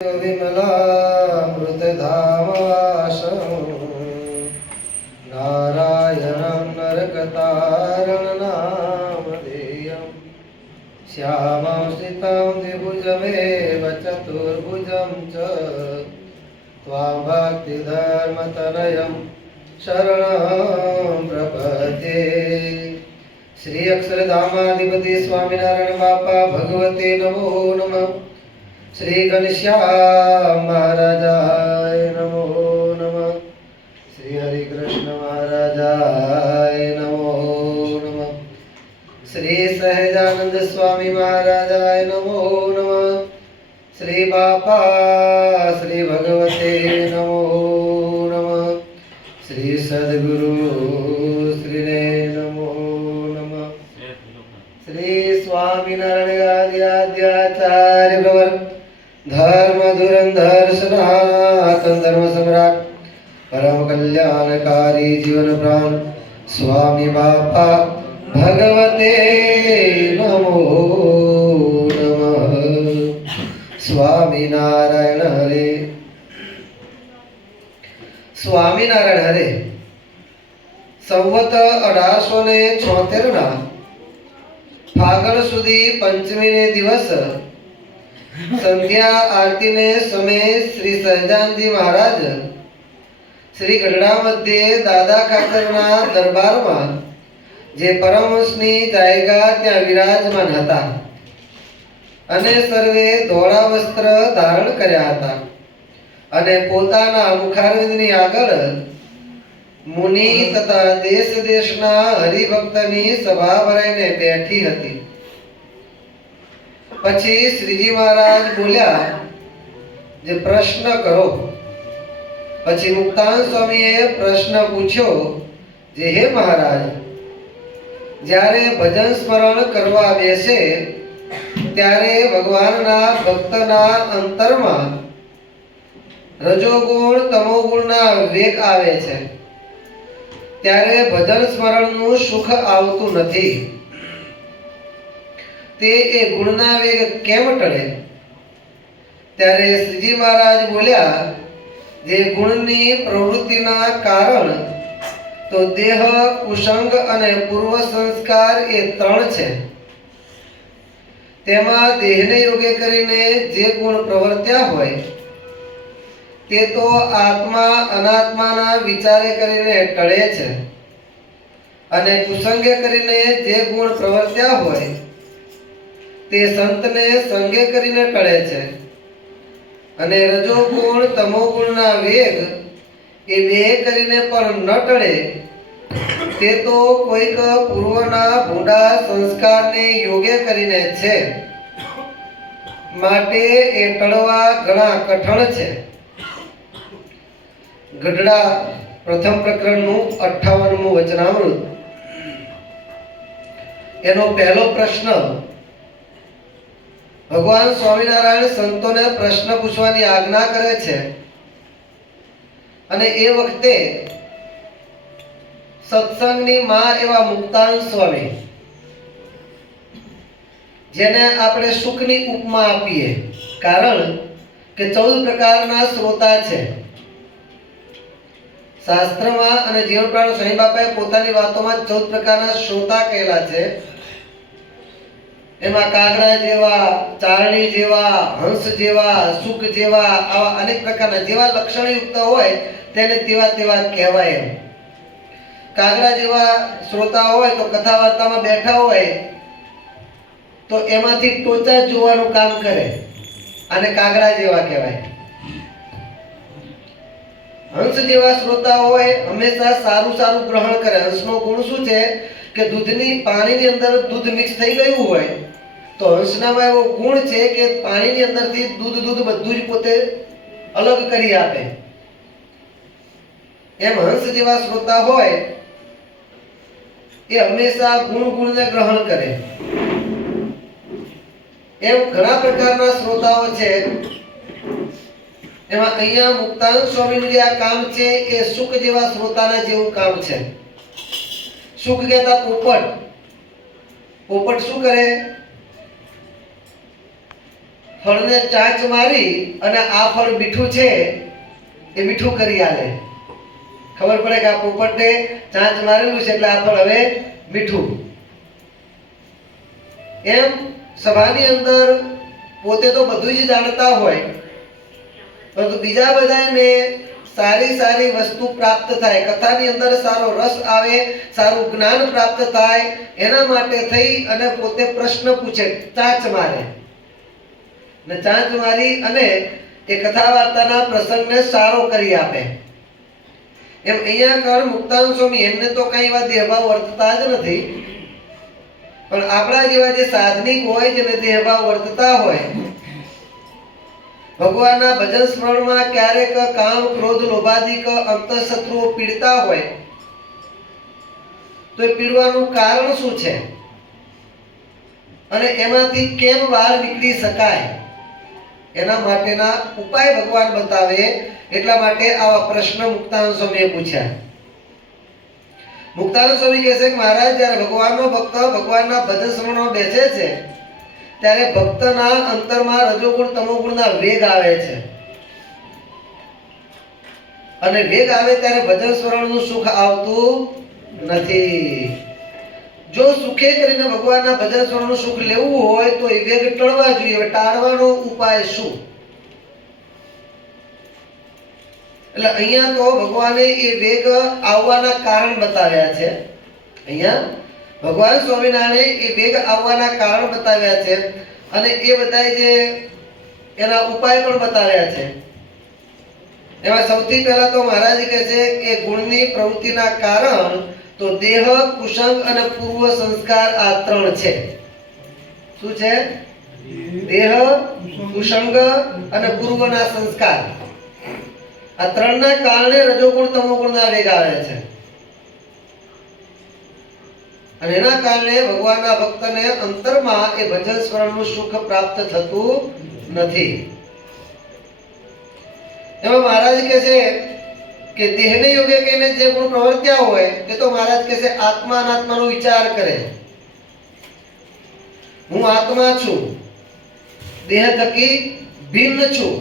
विमलामृतधामवासं नारायणं नरकतारणनामधेयं श्यामं सितं द्विभुजमेव चतुर्भुजं च त्वां भक्तिधर्मतनयं शरणं प्रपद्ये। श्री अक्षरधामाधिपति स्वामिनारायण बापा भगवते नमो नमः। श्री घनश्याम महाराजाय नमो नमः। श्री हरिकृष्ण महाराजाय नमो नमः। श्री सहजानंद स्वामी महाराजाय नमो नमः। श्री बापा श्री भगवते नमो नमः। श्री सद्गुरु श्री ने नमो नमः। श्री स्वामीनारायण आद्याचार्य प्रवर धर्म धुरंधर सनातन धर्म सम्राट परम कल्याणकारी जीवन प्राण स्वामी बापा भगवते नमो नमः। स्वामी नारायण हरे। स्वामीनारायण हरे संवत 1876 ના ફાગણ સુધી પંચમી ને દિવસ संध्या आरती ने समय श्री सहजानंदजी महाराज श्री गढ़ड़ा मध्य दादा खातरना दरबार में जे परमहंसनी जायगा त्या विराजमान हता अने सर्वे धोळा वस्त्र धारण कर्या हता अने पोताना मुखारविंदनी आगळ मुनि तथा देश देशना हरिभक्तनी सभा भराईने बैठी हती। પછી શ્રીજી મહારાજ બોલ્યા જે પ્રશ્ન કરો। પછી મુક્તાન સ્વામીએ પ્રશ્ન પૂછ્યો જે હે મહારાજ જ્યારે ભજન સ્મરણ કરવા બેસે ત્યારે ભગવાનના ભક્તના અંતરમાં રજોગુણ તમોગુણના વેગ આવે છે ત્યારે ભજન સ્મરણનું સુખ આવતું નથી। તે એ ગુણના વેગ કેમ ટળે? ત્યારે શ્રીજી મહારાજ બોલ્યા જે ગુણની પ્રવૃત્તિના કારણ તો દેહ કુસંગ અને પૂર્વ સંસ્કાર એ ત્રણ છે। તેમાં દેહને યોગે કરીને જે ગુણ પ્રવર્ત્યા હોય તે તો આત્મા અનાત્માના વિચારે કરીને ટળે છે અને કુસંગે કરીને જે ગુણ પ્રવર્ત્યા હોય તે સંતને સંગે કરીને ટળે છે અને રજોગુણ તમોગુણના વેગ એ બે કરીને પણ ન ટળે તે તો કોઈક પૂર્વના ભૂંડા સંસ્કારને યોગે કરીને છે માટે એ ટળવા ઘણા કઠણ છે। ગઢડા પ્રથમ પ્રકરણનું 58મું વચનામૃત એનો પહેલો પ્રશ્ન ભગવાન સ્વામિનારાયણ સંતોને પ્રશ્ન પૂછવાની આજ્ઞા કરે છે અને એ વખતે સત્સંગની માં એવા મુક્તાન સ્વામી જેને આપણે સુખની ઉપમા આપીએ કારણ કે 14 પ્રકારના શ્રોતા છે। શાસ્ત્રમાં અને જીવન પ્રાણ સ્વામી બાપાએ પોતાની વાતોમાં 14 પ્રકારના શ્રોતા કહેલા છે। એમાં કાગડા જેવા, ચારણી જેવા, હંસ જેવા, સુખ જેવા આવા અનેક પ્રકારના જેવા લક્ષણયુક્ત હોય તેને તેવા તેવા કહેવાય। કાગડા જેવા શ્રોતા હોય તો કથા વાર્તામાં બેઠા હોય તો એમાંથી ટોચા જોવાનું કામ કરે અને કાગડા જેવા કહેવાય। હંસ જેવા શ્રોતા હોય હંમેશા સારું સારું ગ્રહણ કરે। હંસનો ગુણ શું છે કે દૂધની પાણીની અંદર દૂધ મિક્સ થઈ ગયું હોય તો હંસનામાં એવો ગુણ છે કે પાણીની અંદરથી દૂધ બધું જ પોતે અલગ કરી આપે। એમ હંસ જેવા શ્રોતા હોય એ હંમેશા ગુણને ગ્રહણ કરે। એમ ઘણા પ્રકારના શ્રોતાઓ છે। એમાં અહીંયા મુક્તાન સ્વામીનું જે આ કામ છે એ સુખ જેવા શ્રોતાના જેવું કામ છે। સુખ કહેતા પોપટ શું કરે? ફળને ચાંચ મારી અને આ ફળ મીઠું છે એ મીઠું કરી આલે. ખબર પડે કે આ પોપટને ચાંચ મારેલું છે એટલે આ ફળ હવે મીઠું. એમ સભાની અંદર પોતે તો બધું જ જાણતા હોય, પરંતુ બીજા બધાને સારી સારી વસ્તુ પ્રાપ્ત થાય, કથાની અંદર સારો રસ આવે, સારું જ્ઞાન પ્રાપ્ત થાય, એના માટે થઈ અને પોતે પ્રશ્ન પૂછે, ચાંચ મારે ને ચાંચ મારી અને એ કથા વાર્તાના પ્રસંગને સારો કરી આપે. એમ અહીંયા કણ મુક્તાનંદ સ્વામી એમને તો કઈ એવા દેહભાવ વર્તતા જ નથી, પણ આપણા જેવા જે સાધનિક હોય જેને દેહભાવ વર્તતા હોય, ભગવાનના ભજન સ્મરણમાં ક્યારેક કામ ક્રોધ લોભાદિક અંતઃશત્રુઓ પીડતા હોય તો એ પીડવાનું કારણ શું છે અને એમાંથી કેમ બહાર નીકળી શકાય, એના માટેના ઉપાય ભગવાન બતાવે. એટલા માટે આવા પ્રશ્ન મુક્તાનંદ સ્વામીએ પૂછ્યા. મુક્તાનંદ સ્વામી કહે છે કે મહારાજ, જ્યારે ભગવાનનો ભક્ત ભગવાનના ભજન શ્રવણમાં બેસે છે ત્યારે ભક્તના અંતરમાં રજોગુણ તમોગુણના વેગ આવે છે, અને વેગ આવે ત્યારે ભજન શ્રવણનું સુખ આવતું નથી. જો સુખે કરીને ભગવાનના ભજન શ્રવણનું સુખ લેવું હોય તો એ વેગ ટળવા જોઈએ. ટાળવાનો ઉપાય શું? એટલે અહીંયા તો ભગવાને એ વેગ આવવાના કારણ બતાવ્યા છે. અહીંયા ભગવાન સ્વામિનારાયણે એ વેગ આવવાના કારણ બતાવ્યા છે અને એ બધા જે એના ઉપાય પણ બતાવ્યા છે. એમાં સૌથી પહેલા તો મહારાજ કહે છે કે ગુણની પ્રવૃત્તિના કારણ તો દેહ, કુસંગ અને પૂર્વ સંસ્કાર આ ત્રણ છે. શું છે? દેહ, કુસંગ અને પૂર્વના સંસ્કાર. આ ત્રણના કારણે રજોગુણ તમોગુણના વેગ આવે છે અને એના કારણે ભગવાનના ભક્તને અંતરમાં એ ભજન સ્મરણનું સુખ પ્રાપ્ત થતું નથી. એમાં મહારાજ કહે છે કે દેહને યોગે કહીને જે ગુણ પ્રવર્ત્યા હોય એ તો મહારાજ કહે છે આત્મા અનાત્માનો વિચાર કરે. હું આત્મા છું, દેહ થકી ભિન્ન છું,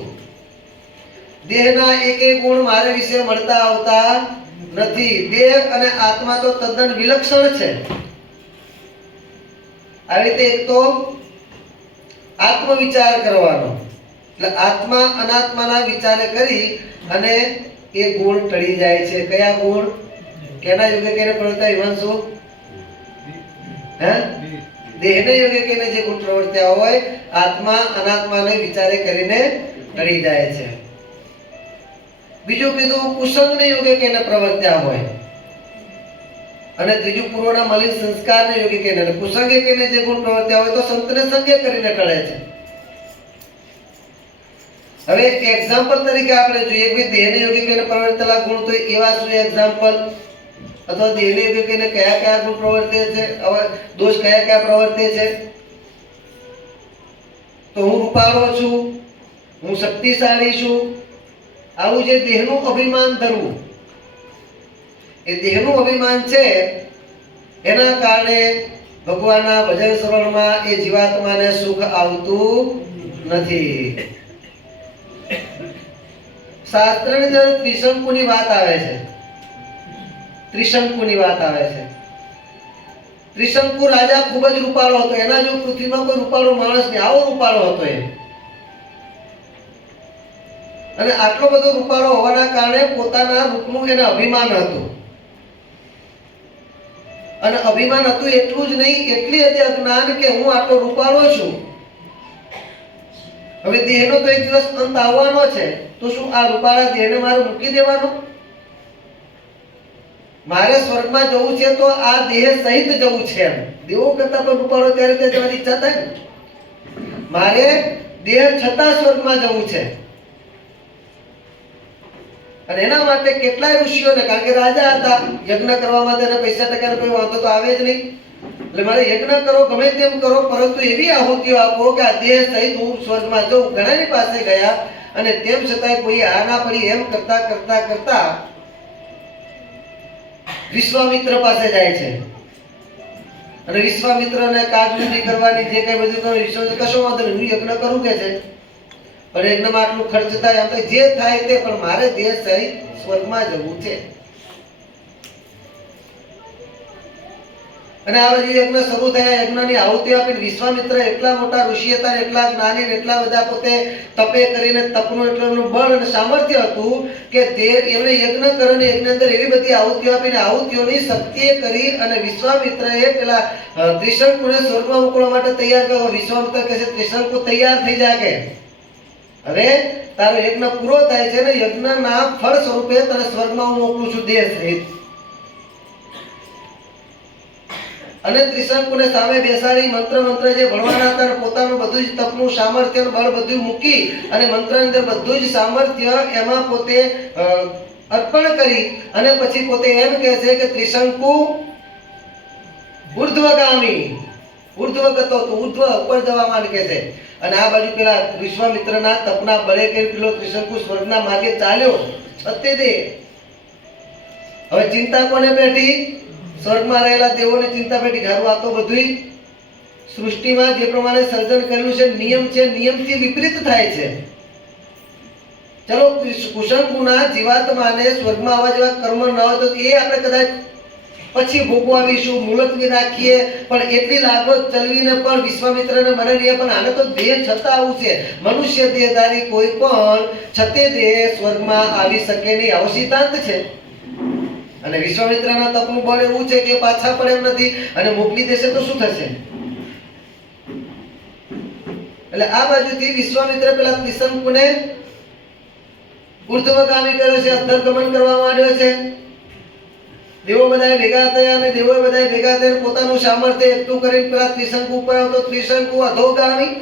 દેહના એક એક ગુણ મારે વિશે મળતા આવતા નથી. દેહ અને આત્મા તો તદ્દન વિલક્ષણ છે. આવી રીતે એક તો આત્મ વિચાર કરવાનો, એટલે આત્મા અનાત્માના વિચારે કરી અને એ ગુણ ટળી જાય છે. કયા ગુણ? કેના યોગે કેને પ્રવર્ત્યા હિમાંશુ? હે? દેહને યોગે કેને જે ગુણ પ્રવર્ત્યા હોય આત્મા અનાત્માને વિચારે કરીને ટળી જાય છે. બીજું કીધું કુસંગને યોગે કેને પ્રવર્ત્યા હોય અને ત્રીજું પૂર્વના મલિન સંસ્કારને યોગે કેને. કુસંગે કેને જે ગુણ પ્રવર્ત્યા હોય તો સંતને સંગે કરીને ટળે છે. હવે એક એક્ઝામ્પલ તરીકે આપણે જોઈએ કે દેહને યોગે કેને પ્રવર્તેલા ગુણ તો એવા શું એક્ઝામ્પલ, અથવા દેહને યોગે કેને કયા કયા ગુણ પ્રવર્તે છે, દોષ કયા કયા પ્રવર્તે છે? તો હું રૂપાળો છું, હું શક્તિશાળી છું, આવું જે દેહનું અભિમાન ધરવું, એ દેહનું અભિમાન છે એના કારણે ભગવાનના ભજન શ્રવણમાં એ જીવાત્માને સુખ આવતું નથી. શાસ્ત્રની અંદર ત્રિશંકુની વાત આવે છે. ત્રિશંકુની વાત આવે છે. ત્રિશંકુ રાજા ખૂબ જ રૂપાળો હતો. એના જેવો પૃથ્વીમાં કોઈ રૂપાળો માણસ નહીં, આવો રૂપાળો હતો એ. અને આટલો બધો રૂપાળો હોવાના કારણે પોતાના રૂપનું એને અભિમાન હતું. અને અભિમાન હતું એટલું જ નહીં, એટલી હતી અજ્ઞાન કે હું આટલો રૂપાળો છું, હવે દેહનો તો એક દિવસ અંત આવવાનો છે, તો શું આ રૂપાળા દેહને મારે મૂકી દેવાનો? મારે સ્વર્ગમાં જવું છે તો આ દેહ સહિત જવું છે. એમ દેવો કરતા પણ રૂપાળો ત્યારે ત્યાં જવાની ઈચ્છા થાય ને. મારે દેહ છતાં સ્વર્ગમાં જવું છે. અને એના માટે કેટલાય ઋષિઓને, કારણ કે રાજા હતા, યજ્ઞ કરવા માટે પૈસા ટકાનો કોઈ વાંધો તો આવે જ નહીં. એટલે મારે યજ્ઞ કરો, ગમે તેમ કરો, પરંતુ એવી આહુતિઓ આપો કે આ દેહ સહિત હું સ્વર્ગમાં જઉં. ઘણાની પાસે ગયા અને તેમ છતાંય કોઈ આ ના પડી. એમ કરતા કરતા કરતા વિશ્વામિત્ર પાસે જાય છે અને વિશ્વામિત્રને કાગબંધી કરવાની જે કઈ બધું કરે, વિશ્વામિત્ર કશો વાંધો નહીં, હું યજ્ઞ કરું કે છે. પણ યજ્ઞમાં આટલું ખર્ચ થાય, આમ તો જે થાય તે, પણ મારે દેહ સહિત સ્વર્ગમાં જવું છે. અને આ બાજુ યજ્ઞ શરૂ થયા, યજ્ઞની આહુતિ આપીને વિશ્વામિત્ર એટલા મોટા ઋષિ હતા, એટલા જ્ઞાની, એટલા બધા પોતે તપે કરીને તપનું એટલું બળ અને સામર્થ્ય હતું કે એમણે યજ્ઞ કરીને યજ્ઞ અંદર એવી બધી આહુતિઓ આપીને આહુતિઓની શક્તિએ કરી અને વિશ્વામિત્રએ પેલા ત્રિશંકુને સ્વર્ગમાં મોકલવા માટે તૈયાર કર્યો. વિશ્વામિત્ર કહે છે ત્રિશંકુ તૈયાર થઈ જા, કે હવે તારો યજ્ઞ પૂરો થાય છે ને યજ્ઞના ફળ સ્વરૂપે તને સ્વર્ગમાં હું મોકલું છું દેહ સહિત. અને ત્રિશંકુને સામે બેસાડી મંત્ર જે ભણવાના હતા અને પોતાનું બધું જ તપનું સામર્થ્ય બળ બધું મૂકી અને મંત્રની અંદર બધું જ સામર્થ્ય એમાં પોતે અર્પણ કરી અને પછી પોતે એમ કહે છે કે ત્રિશંકુ ઉર્ધ્વગામી, ઉર્ધ્વ ગતો તો ઉર્ધ્વ ઉપર જવા માંડ કે છે. અને આ બાજુ પેલા વિશ્વામિત્રના તપના બળે કે પેલો ત્રિશંકુ સ્વર્ગના માર્ગે ચાલ્યો છતે. હવે ચિંતા કોને બેઠી? સ્વર્ગમાં રહેલા દેવોને ચિંતા પેટી. ઘારું આ તો બધું સૃષ્ટિમાં જે પ્રમાણે સર્જન કરેલું છે નિયમ છે, નિયમથી વિપરીત થાય છે. ચલો કુશંકુના જીવાત્માને સ્વર્ગમાં આવવા જેવા કર્મ ન હોય તો એ આપણે કદાચ પછી ભોગવાવીશું, મુલતવી રાખીએ, પણ એટલી લાગવત ચલવીને પણ વિશ્વામિત્રને મને નહીં, પણ આને તો દેહ છતાં આવું છે. મનુષ્ય દેહધારી કોઈ પણ છતે દેહ સ્વર્ગમાં આવી શકે નહીં, આવો સિદ્ધાંત છે. અને વિશ્વામિત્રના તપનું બળ એવું છે કે પાછા પડે એમ નથી, અને મોકલી દેશે તો શું થશે? એટલે આ બાજુથી વિશ્વામિત્ર પેલા ત્રિશંકુને ઉર્ધ્વગામી કર્યો છે, અધ્ધરગમન કરવા માંડ્યો છે. દેવો બધા ભેગા થયા અને દેવો બધા ભેગા થઈને પોતાનું સામર્થ્ય એકઠું કરીને પેલા ત્રિશંકુ ઉપર આવતો. ત્રિશંકુ અધોગામી,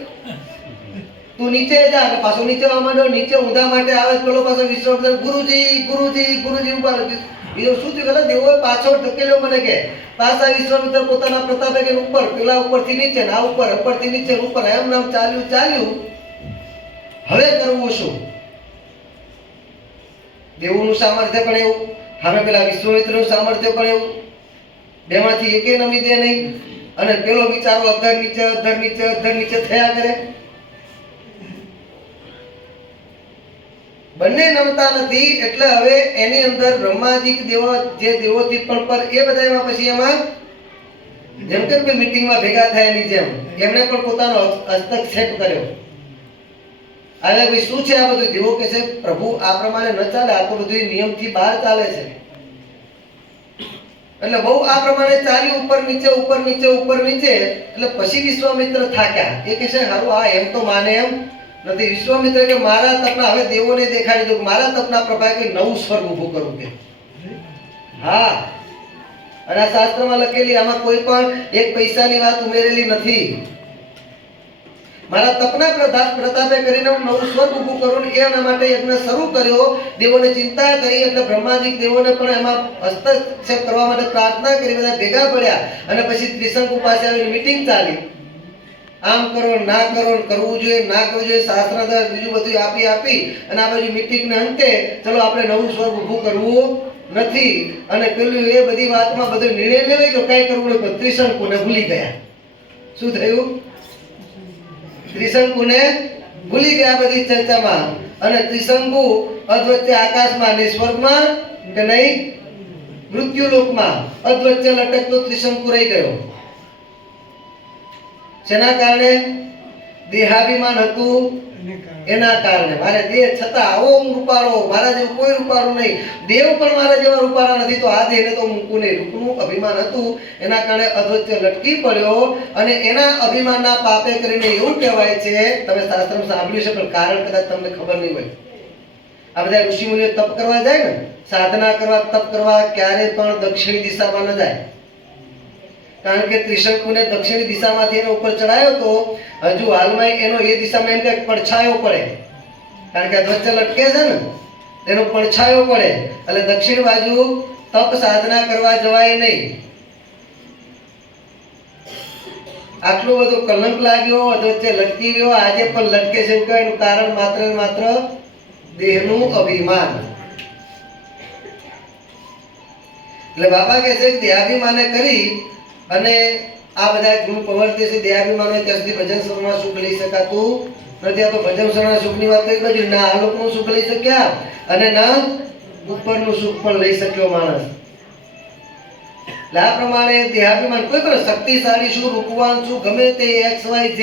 તું નીચે જા, અને પાછો નીચે આવવા માંડ્યો. નીચે ઊંધા માટે આવે પેલો પાછો વિશ્વામિત્ર ગુરુજી ગુરુજી ગુરુજી ઉપર. બીજો શું થયું? ગલત દેવો પાછો ધકેલ્યો મને કે પાછા વિશ્વામિત્ર પોતાના પ્રતાપે કે ઉપર, પેલા ઉપરથી નીચે, આ ઉપર, ઉપરથી નીચે, ઉપર, એમ નામ ચાલ્યું. હવે કરવું શું? દેવોનું સામર્થ્ય પણ એવું, હવે પેલા વિશ્વામિત્રનું સામર્થ્ય પણ એવું, બેમાંથી એકે નમી દે નહીં. અને પેલો વિચારો અધર નીચે થયા કરે. બંને નમતા નથી. એટલે હવે એની અંદર બ્રહ્માદિક દેવો જે દેવોથી પણ પર એ બધા એમાં પછી એમાં જેમ કે મીટિંગમાં ભેગા થયાની જેમ એમણે પણ પોતાનો હસ્તક્ષેપ કર્યો. હવે ભાઈ શું છે આ બધું? દેવો કે છે પ્રભુ આ પ્રમાણે ન ચાલે, આ તો બધું નિયમથી બહાર ચાલે છે. એટલે બહુ આ પ્રમાણે ચાલ્યું, ઉપર નીચે. એટલે પછી વિશ્વામિત્ર થાક્યા. એ કહે છે હારું આ એમ તો માને એમ નથી. વિશ્વામિત્ર કે મારા તપના હવે દેવોને દેખાડી દઉં, મારા તપના પ્રભાવે કે નવું સ્વર્ગ ઊભું કરું કે. હા, અને આ શાસ્ત્રમાં લખેલી, આમાં કોઈ પણ એક પૈસાની વાત ઉમેરેલી નથી. મારા તપના પ્રતાપે કરીને હું નવું સ્વર્ગ ઊભું કરું, એના માટે યજ્ઞ શરૂ કર્યો. દેવોને ચિંતા થઈ એટલે બ્રહ્માદિક દેવોને પણ એમાં હસ્તક્ષેપ કરવા માટે પ્રાર્થના કરી. બધા ભેગા પડ્યા અને પછી ત્રિશંકુ પાસે આવીને મીટિંગ ચાલી. આમ કરો, ના કરો, કરવું જોઈએ, ના કરવું જોઈએ, શાસ્ત્રાર્થ બીજું બધું આપી અને આ બાજુ મીટિંગને અંતે ચલો આપણે નવું સ્વર્ગ ઊભું કરવું નથી. અને પેલું એ બધી વાતમાં બધો નિર્ણય લેવાય ગયો, કઈ કરવું નહીં. પણ ત્રિશંકુને ભૂલી ગયા. શું થયું? ત્રિશંકુને ભૂલી ગયા બધી ચર્ચામાં. અને ત્રિશંકુ અધવચ્ચે આકાશમાં ને સ્વર્ગમાં કે નહીં મૃત્યુલોકમાં અધવચ્ચે લટકતો ત્રિશંકુ રહી ગયો. શેના કારણે? દેહાભિમાન હતું એના કારણે. મારે દેહ છતાં આવો હું રૂપાળો, મારા જેવું કોઈ રૂપાળું નહીં, દેવ પણ મારા જેવા રૂપાળા નથી, તો આ દેહને તો મૂકું નહીં. રૂપનું અભિમાન હતું એના કારણે અધવચ્ચે લટકી પડ્યો. અને એના અભિમાનના પાપે કરીને એવું કહેવાય છે, તમે શાસ્ત્રમાં સાંભળ્યું છે પણ કારણ કદાચ તમને ખબર નહીં હોય. આ બધા ઋષિમુનિઓ તપ કરવા જાય ને, સાધના કરવા, તપ કરવા, ક્યારે પણ દક્ષિણ દિશામાં ન જાય. કારણ કે ત્રિશંકુને દક્ષિણ દિશામાંથી એનો ઉપર ચડાયો તો હજુ હાલમાં એનો એ દિશામાં એમ કે પડછાયો પડે. કારણ કે ધ્વજ લટકે છે ને, એનો પડછાયો પડે. એટલે દક્ષિણ બાજુ તપ સાધના કરવા જવાય નહીં. આટલું બધું કલંક લાગ્યો, અધવચ્ચે લટકી રહ્યો, આજે પણ લટકે છે. એવું કહેવાય એનું કારણ માત્ર ને માત્ર દેહનું અભિમાન. એટલે બાબા કહે છે દેહાભિમાને કરી અને આ બધા ગુણ પ્રવર્તે છે. દેહાભિમાન હોય ત્યાં સુધી ભજન સભામાં સુખ લઈ શકાતું નથી. આ તો ભજન શરણા સુખની વાત કરી બાજુ ના આ લોકનું સુખ લઈ શક્યા અને ના ઉપરનું સુખ પણ લઈ શક્યો માણસ. એટલે આ પ્રમાણે દેહાભિમાન કોઈ પણ શક્તિશાળી છું, રૂપવાન છું, ગમે તે XYZ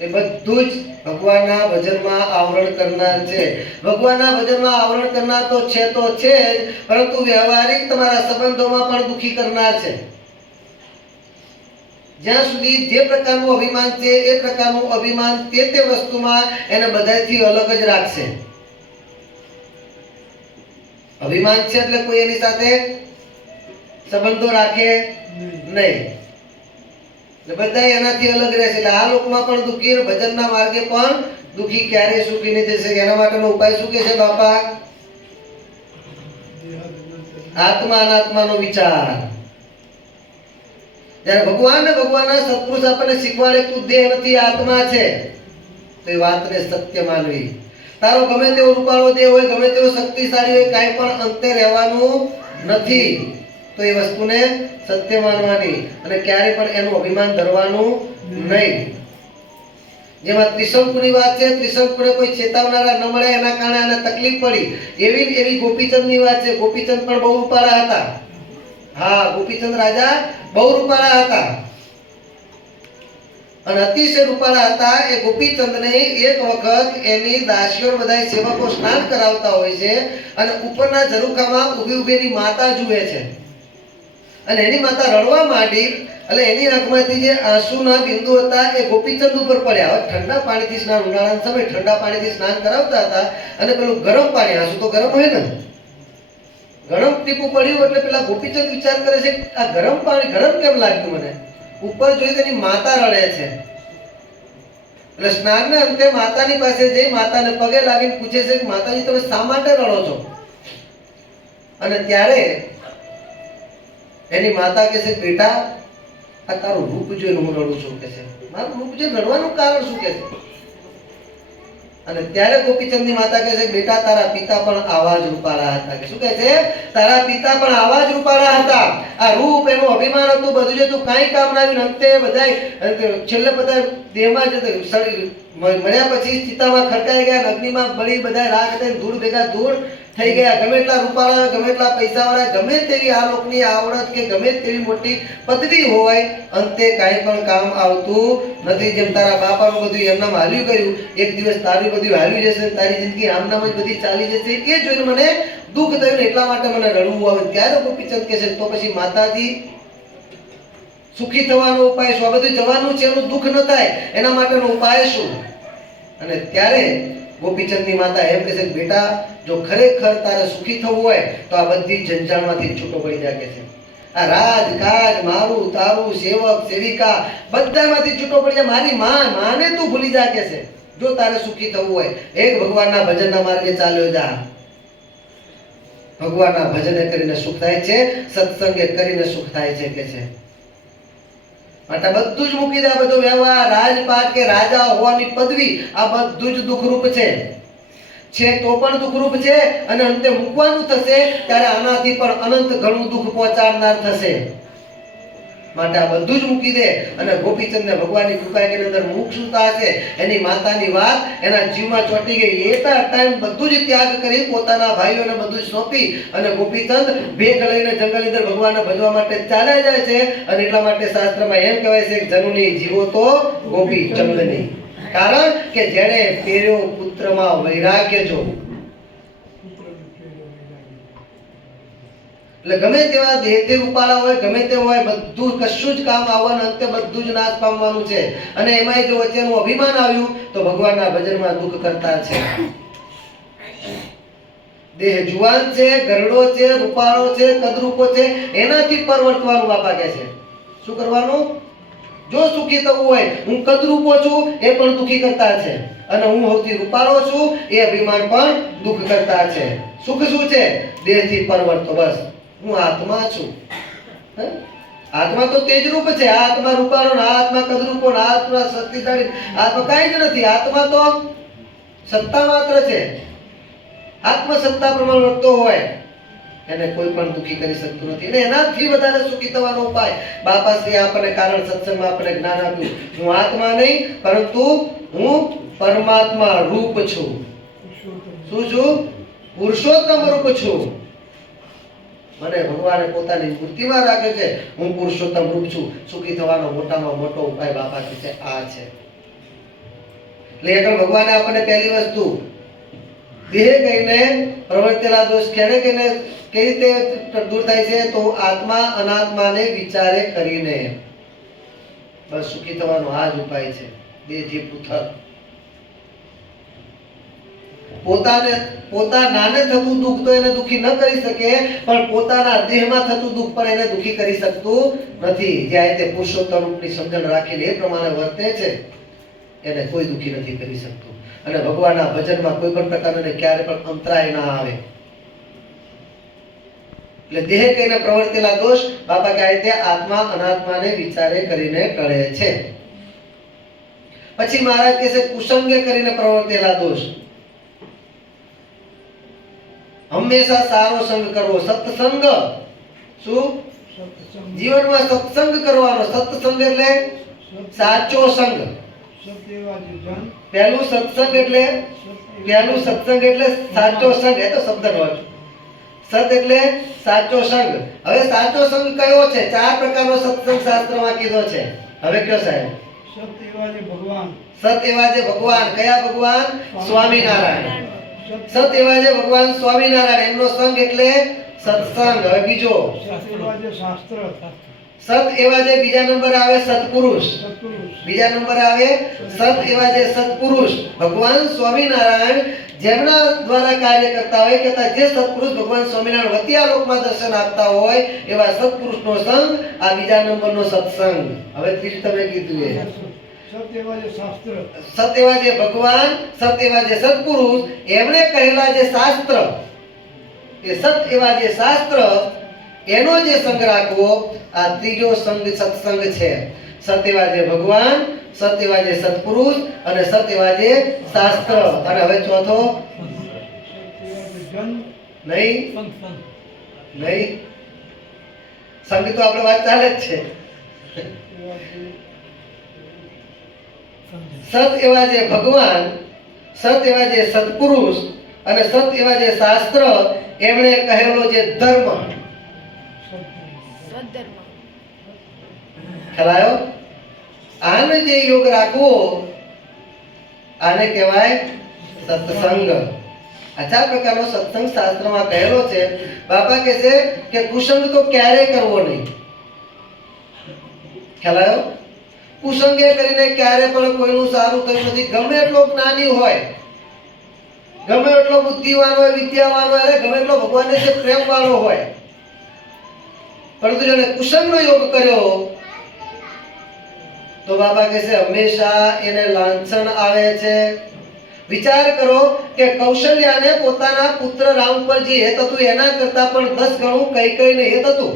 એ બધું જ ભગવાનના ભજનમાં આવરણ કરનાર છે. ભગવાનના ભજનમાં આવરણ કરનાર તો છે જ, પરંતુ વ્યવહારિક તમારા સંબંધોમાં પણ દુખી કરનાર છે. જ્યાં સુધી જે પ્રકારનું અભિમાન છે એ પ્રકારનું અભિમાન તે વસ્તુમાં એને બધાથી અલગ જ રાખશે. અભિમાન છે એટલે કોઈ એની સાથે સંબંધો રાખે નહીં, એટલે બધા એનાથી અલગ રહેશે. એટલે આ લોકમાં પણ દુઃખી, ભજનના માર્ગે પણ દુઃખી ક્યારેય સુખી નહીં થઈ શકે. એના માટેનો ઉપાય શું કે છે બાપા? આત્મા અનાત્માનો વિચાર. જ્યારે ભગવાનના સત્પુરુષ આપણને શીખવાડે તું દેહ નથી આત્મા છે, તો એ વાતને સત્ય માનવી. તારો ગમે તેવો રૂપાળો દેહ હોય, ગમે તેવો શક્તિશાળી હોય, કાંઈ પણ અંતે રહેવાનું નથી, તો એ વસ્તુને સત્ય માનવાની અને ક્યારેય પણ એનું અભિમાન ધરવાનું નહીં. જેમાં ત્રિશંકુની વાત છે, ત્રિશંકુને કોઈ ચેતવનારા ન મળે એના કારણે એને તકલીફ પડી. એવી ગોપીચંદની વાત છે. ગોપીચંદ પણ બહુ રૂપાળા હતા. હા, ગોપીચંદ રાજા બહુ રૂપાળા હતા અને અતિશય રૂપાળા હતા. એ ગોપીચંદને એક વખત એની દાસીઓ બધા સેવકો સ્નાન કરાવતા હોય છે અને ઉપરના ઝરૂખામાં ઊભી એની માતા જુએ છે અને એની માતા રડવા માંડી. એટલે એની આંખમાંથી જે આંસુના બિંદુ હતા એ ગોપીચંદ ઉપર પડ્યા. હવે ઠંડા પાણીથી સ્નાન, ઉનાળાના સમયે ઠંડા પાણીથી સ્નાન કરાવતા હતા અને પેલું ગરમ પાણી, આંસુ તો ગરમ હોય ને, ગરમ ટીપું પડ્યું એટલે પેલા ગોપીચંદ વિચાર કરે છે આ ગરમ પાણી ગરમ કેમ લાગ્યું મને. ઉપર જોઈ તેની માતા રડે છે. એટલે સ્નાનના અંતે માતાની પાસે જઈ માતાને પગે લાગીને પૂછે છે કે માતાજી તમે શા માટે રડો છો? અને ત્યારે એની માતા કહે છે બેટા આ તારું રૂપ જોઈને હું રડું છું કે છે. મારું રૂપ જોઈને રડવાનું કારણ શું કે છે? અને ત્યારે ગોપીચંદની માતા કહે છે બેટા તારા પિતા પણ આવા જ રૂપાળા હતા. કે શું કહે છે? તારા પિતા પણ આવા જ રૂપાળા હતા. આ રૂપ એનું અભિમાન હતું, બધું જે તું કાંઈ કામ ના આવ્યું. અંતે બધાય છેલ્લે બધા દેહમાં જ મળ્યા પછી ચિતામાં ખડકાઈ ગયા, અગ્નિમાં બળી, બધા રાખ થઈને ધૂળ ભેગા ધૂળ થઈ ગયા. ગમે એટલા રૂપાળા, ગમે એટલા પૈસાવાળા, ગમે તેવી આ લોકની આવડત કે ગમે તેવી મોટી પદવી હોય, અંતે કાંઈ પણ કામ આવતું નથી. જેમ તારા બાપાનું બધું એમનામ હાલ્યું કર્યું, એક દિવસ તારું બધું હાલ્યું જશે, તારી જિંદગી આમનામ જ બધી ચાલી જશે. એ જોઈને મને દુઃખ થયું ને એટલા માટે મને રડવું આવે. ત્યારે ગોપીચંદ કહે છે તો પછી માતાજી સુખી થવાનો ઉપાય શું? આ બધું જવાનું છે, એનું દુઃખ ન થાય એના માટેનો ઉપાય શું? અને ત્યારે ગોપીચંદની માતા એમ કહે છે બેટા જો ખરેખર તારે સુખી થવું હોય તો આ બધી જંજાળમાંથી છૂટો પડી જાય કે છે. આ રાજ કાજ, મારું તારું, સેવક સેવિકા બધામાંથી છૂટો પડી જાય. મારી માને તું ભૂલી જા કે છે. જો તારે સુખી થવું હોય એક ભગવાનના ભજનના માર્ગે ચાલ્યો જા. ભગવાનના ભજને કરીને સુખ થાય છે, સત્સંગે કરીને સુખ થાય છે કે છે. માટે બધું જ મૂકી દે. બધો વ્યવહાર, રાજપાટ કે રાજા હોવાની પદવી, આ બધું જ દુઃખરૂપ છે તો પણ દુઃખરૂપ છે અને અંતે મૂકવાનું થશે ત્યારે આનાથી પણ અનંત ઘણું દુઃખ પહોંચાડનાર થશે. માટે આ બધું જ મૂકી દે અને ગોપીચંદને ભગવાનની કૃપા કે અંદર મુક્ષુતા છે. એની માતાની વાત એના જીવમાં ચોંટી ગઈ. એટલા ટાઈમ બધું જ ત્યાગ કરી પોતાના ભાઈઓને બધું જ સોંપી અને ગોપીચંદ ભેગ લઈને જંગલની અંદર ભગવાનને ભજવા માટે ચાલ્યા જાય છે. અને એટલા માટે શાસ્ત્રમાં એમ કહેવાય છે કે જનુની જીવો તો ગોપીચંદની. કારણ કે જેણે પહેર્યો પુત્રમાં વૈરાગ્ય જો. એટલે ગમે તેવા દેહથી રૂપાળા હોય, ગમે તે હોય, બધું કશું જ કામ આવવાનું, અંતે બધું જ નાશ પામવાનું છે. અને એમાંય જો વચ્ચેનું અભિમાન આવ્યું તો ભગવાનના ભજનમાં દુઃખ કરતા છે. દેહ જુવાન છે, ગરડો છે, રૂપાળો છે, કદરૂપો છે, એનાથી પરવર્તવાનું બાપા કહે છે. શું કરવાનું? જો સુખી થવું હોય, હું કદરૂપો છું એ પણ દુઃખી કરતા છે અને હું સૌથી રૂપાળો છું એ અભિમાન પણ દુઃખ કરતા છે. સુખ શું છે? દેહથી પરવર્તો. બસ હું આત્મા છું. આત્મા તો તેજરૂપ છે. આ આત્મા રૂપાળો, આ આત્મા કદરૂપો, આ આત્મા શક્તિશાળી, આત્મા કાંઈ જ નથી. આત્મા તો સત્તા માત્ર છે. આત્મસત્તા પ્રમાણે વર્તતો હોય એને કોઈ પણ દુઃખી કરી શકતું નથી. અને એનાથી વધારે સુખી થવાનો ઉપાય બાપાશ્રી આપણને કારણ સત્સંગમાં આપણને જ્ઞાન આપ્યું. હું આત્મા નહીં પરંતુ હું પરમાત્મા રૂપ છું. શું છું? પુરુષોત્તમ રૂપ છું. મને ભગવાને પોતાની મૂર્તિમાં રાખ્યો છે. હું પુરુષોત્તમ રૂપ છું. સુખી થવાનો મોટામાં મોટો ઉપાય બાપા કહે છે આ છે. એટલે આગળ ભગવાને આપણને પહેલી વસ્તુ દેહ કહીને પ્રવર્તેલા દોષ કેને કહીને કઈ રીતે દૂર થાય છે? તો આત્મા અનાત્માને વિચારે કરીને. બસ સુખી થવાનો આ જ ઉપાય છે. દેહથી પૃથક. પોતાનાને થતું દુઃખ તો એને દુઃખી ન કરી શકે, પણ પોતાના દેહમાં થતું દુઃખ પણ એને દુઃખી કરી શકતું નથી. જ્યારે તે પુરુષોત્તમ રૂપની સમજણ રાખીને એ પ્રમાણે વર્તે છે એને કોઈ દુઃખી નથી કરી શકતું. અને ભગવાનના ભજનમાં કોઈ પણ પ્રકારનો ક્યારે પણ અંતરાય ના આવે. એટલે દેહ કહીને પ્રવર્તેલા દોષ બાપા કહે છે આત્મા અનાત્માને વિચારે કરીને ટળે છે. પછી મહારાજ કહે છે કુસંગે કરીને પ્રવર્તેલા દોષ. હંમેશા સારો સંગ કરવો. સત્સંગ. શું? જીવનમાં સત્સંગ કરવાનો. સત્સંગ એટલે સાચો સંગ. પહેલું સત્સંગ એટલે સાચો સંગ. એ તો શબ્દનો અર્થ. સત એટલે સાચો સંગ. હવે સાચો સંગ કયો છે? 4 પ્રકારનો સત્સંગ શાસ્ત્રમાં કીધો છે. હવે કયો સાહેબ? સત એવા જે ભગવાન. કયા ભગવાન? સ્વામિનારાયણ. સત એવા જે ભગવાન સ્વામિનારાયણ એમનો સંગ એટલે સત્સંગ. હવે બીજો સત એવા જે બીજા નંબર આવે સત્પુરુષ. બીજા નંબર આવે સત એવા જે સત્પુરુષ. ભગવાન સ્વામિનારાયણ જેમના દ્વારા કાર્ય કરતા હોય કે જે સત્પુરુષ ભગવાન સ્વામિનારાયણ વતિયા લોકમાં દર્શન આપતા હોય એવા સત્પુરુષનો સંગ આ બીજા નંબરનો સત્સંગ. હવે ત્રીજું તમે કીધું એ સત એવા જે ભગવાન, સત એવા જે સત્પુરુષ એમણે કહેલા જે શાસ્ત્ર, એ સત એવા જે શાસ્ત્ર એનો જે સંગ રાખવો આ ત્રીજો સંગ સત્સંગ છે. સત એવા જે ભગવાન, સત એવા જે સત્પુરુષ અને સત એવા જે શાસ્ત્ર. અને હવે ચોથો નહીં સંગ તો આપણે વાત ચાલે જ છે. સત એવા જે ભગવાન, સત એવા જે સત્પુરુષ અને સત એવા જે શાસ્ત્ર એમણે કહેલો જે ધર્મ. ખ્યાલ? આને જે યોગ રાખવો આને કહેવાય સત્સંગ. આ 4 પ્રકારનો સત્સંગ શાસ્ત્રમાં કહેલો છે. બાપા કહે છે કે કુસંગ તો ક્યારેય કરવો નહીં. ખ્યાલ? કુસંગે કરીને ક્યારે પણ કોઈનું સારું થયું નથી. ગમે એટલો જ્ઞાની હોય, ગમે એટલો બુદ્ધિવાન હોય, વિદ્યાવાન હોય, ગમે એટલો ભગવાનને જે પ્રેમવાળો હોય, પરંતુ જેને કુસંગનો યોગ કર્યો તો બાબા કહે છે હંમેશા એને લાંછન આવે છે. વિચાર કરો કે કૌશલ્યાને પોતાના પુત્ર રામ પર જે હેત હતું એના કરતા પણ 10 ગણું કૈકેયીને હેત હતું.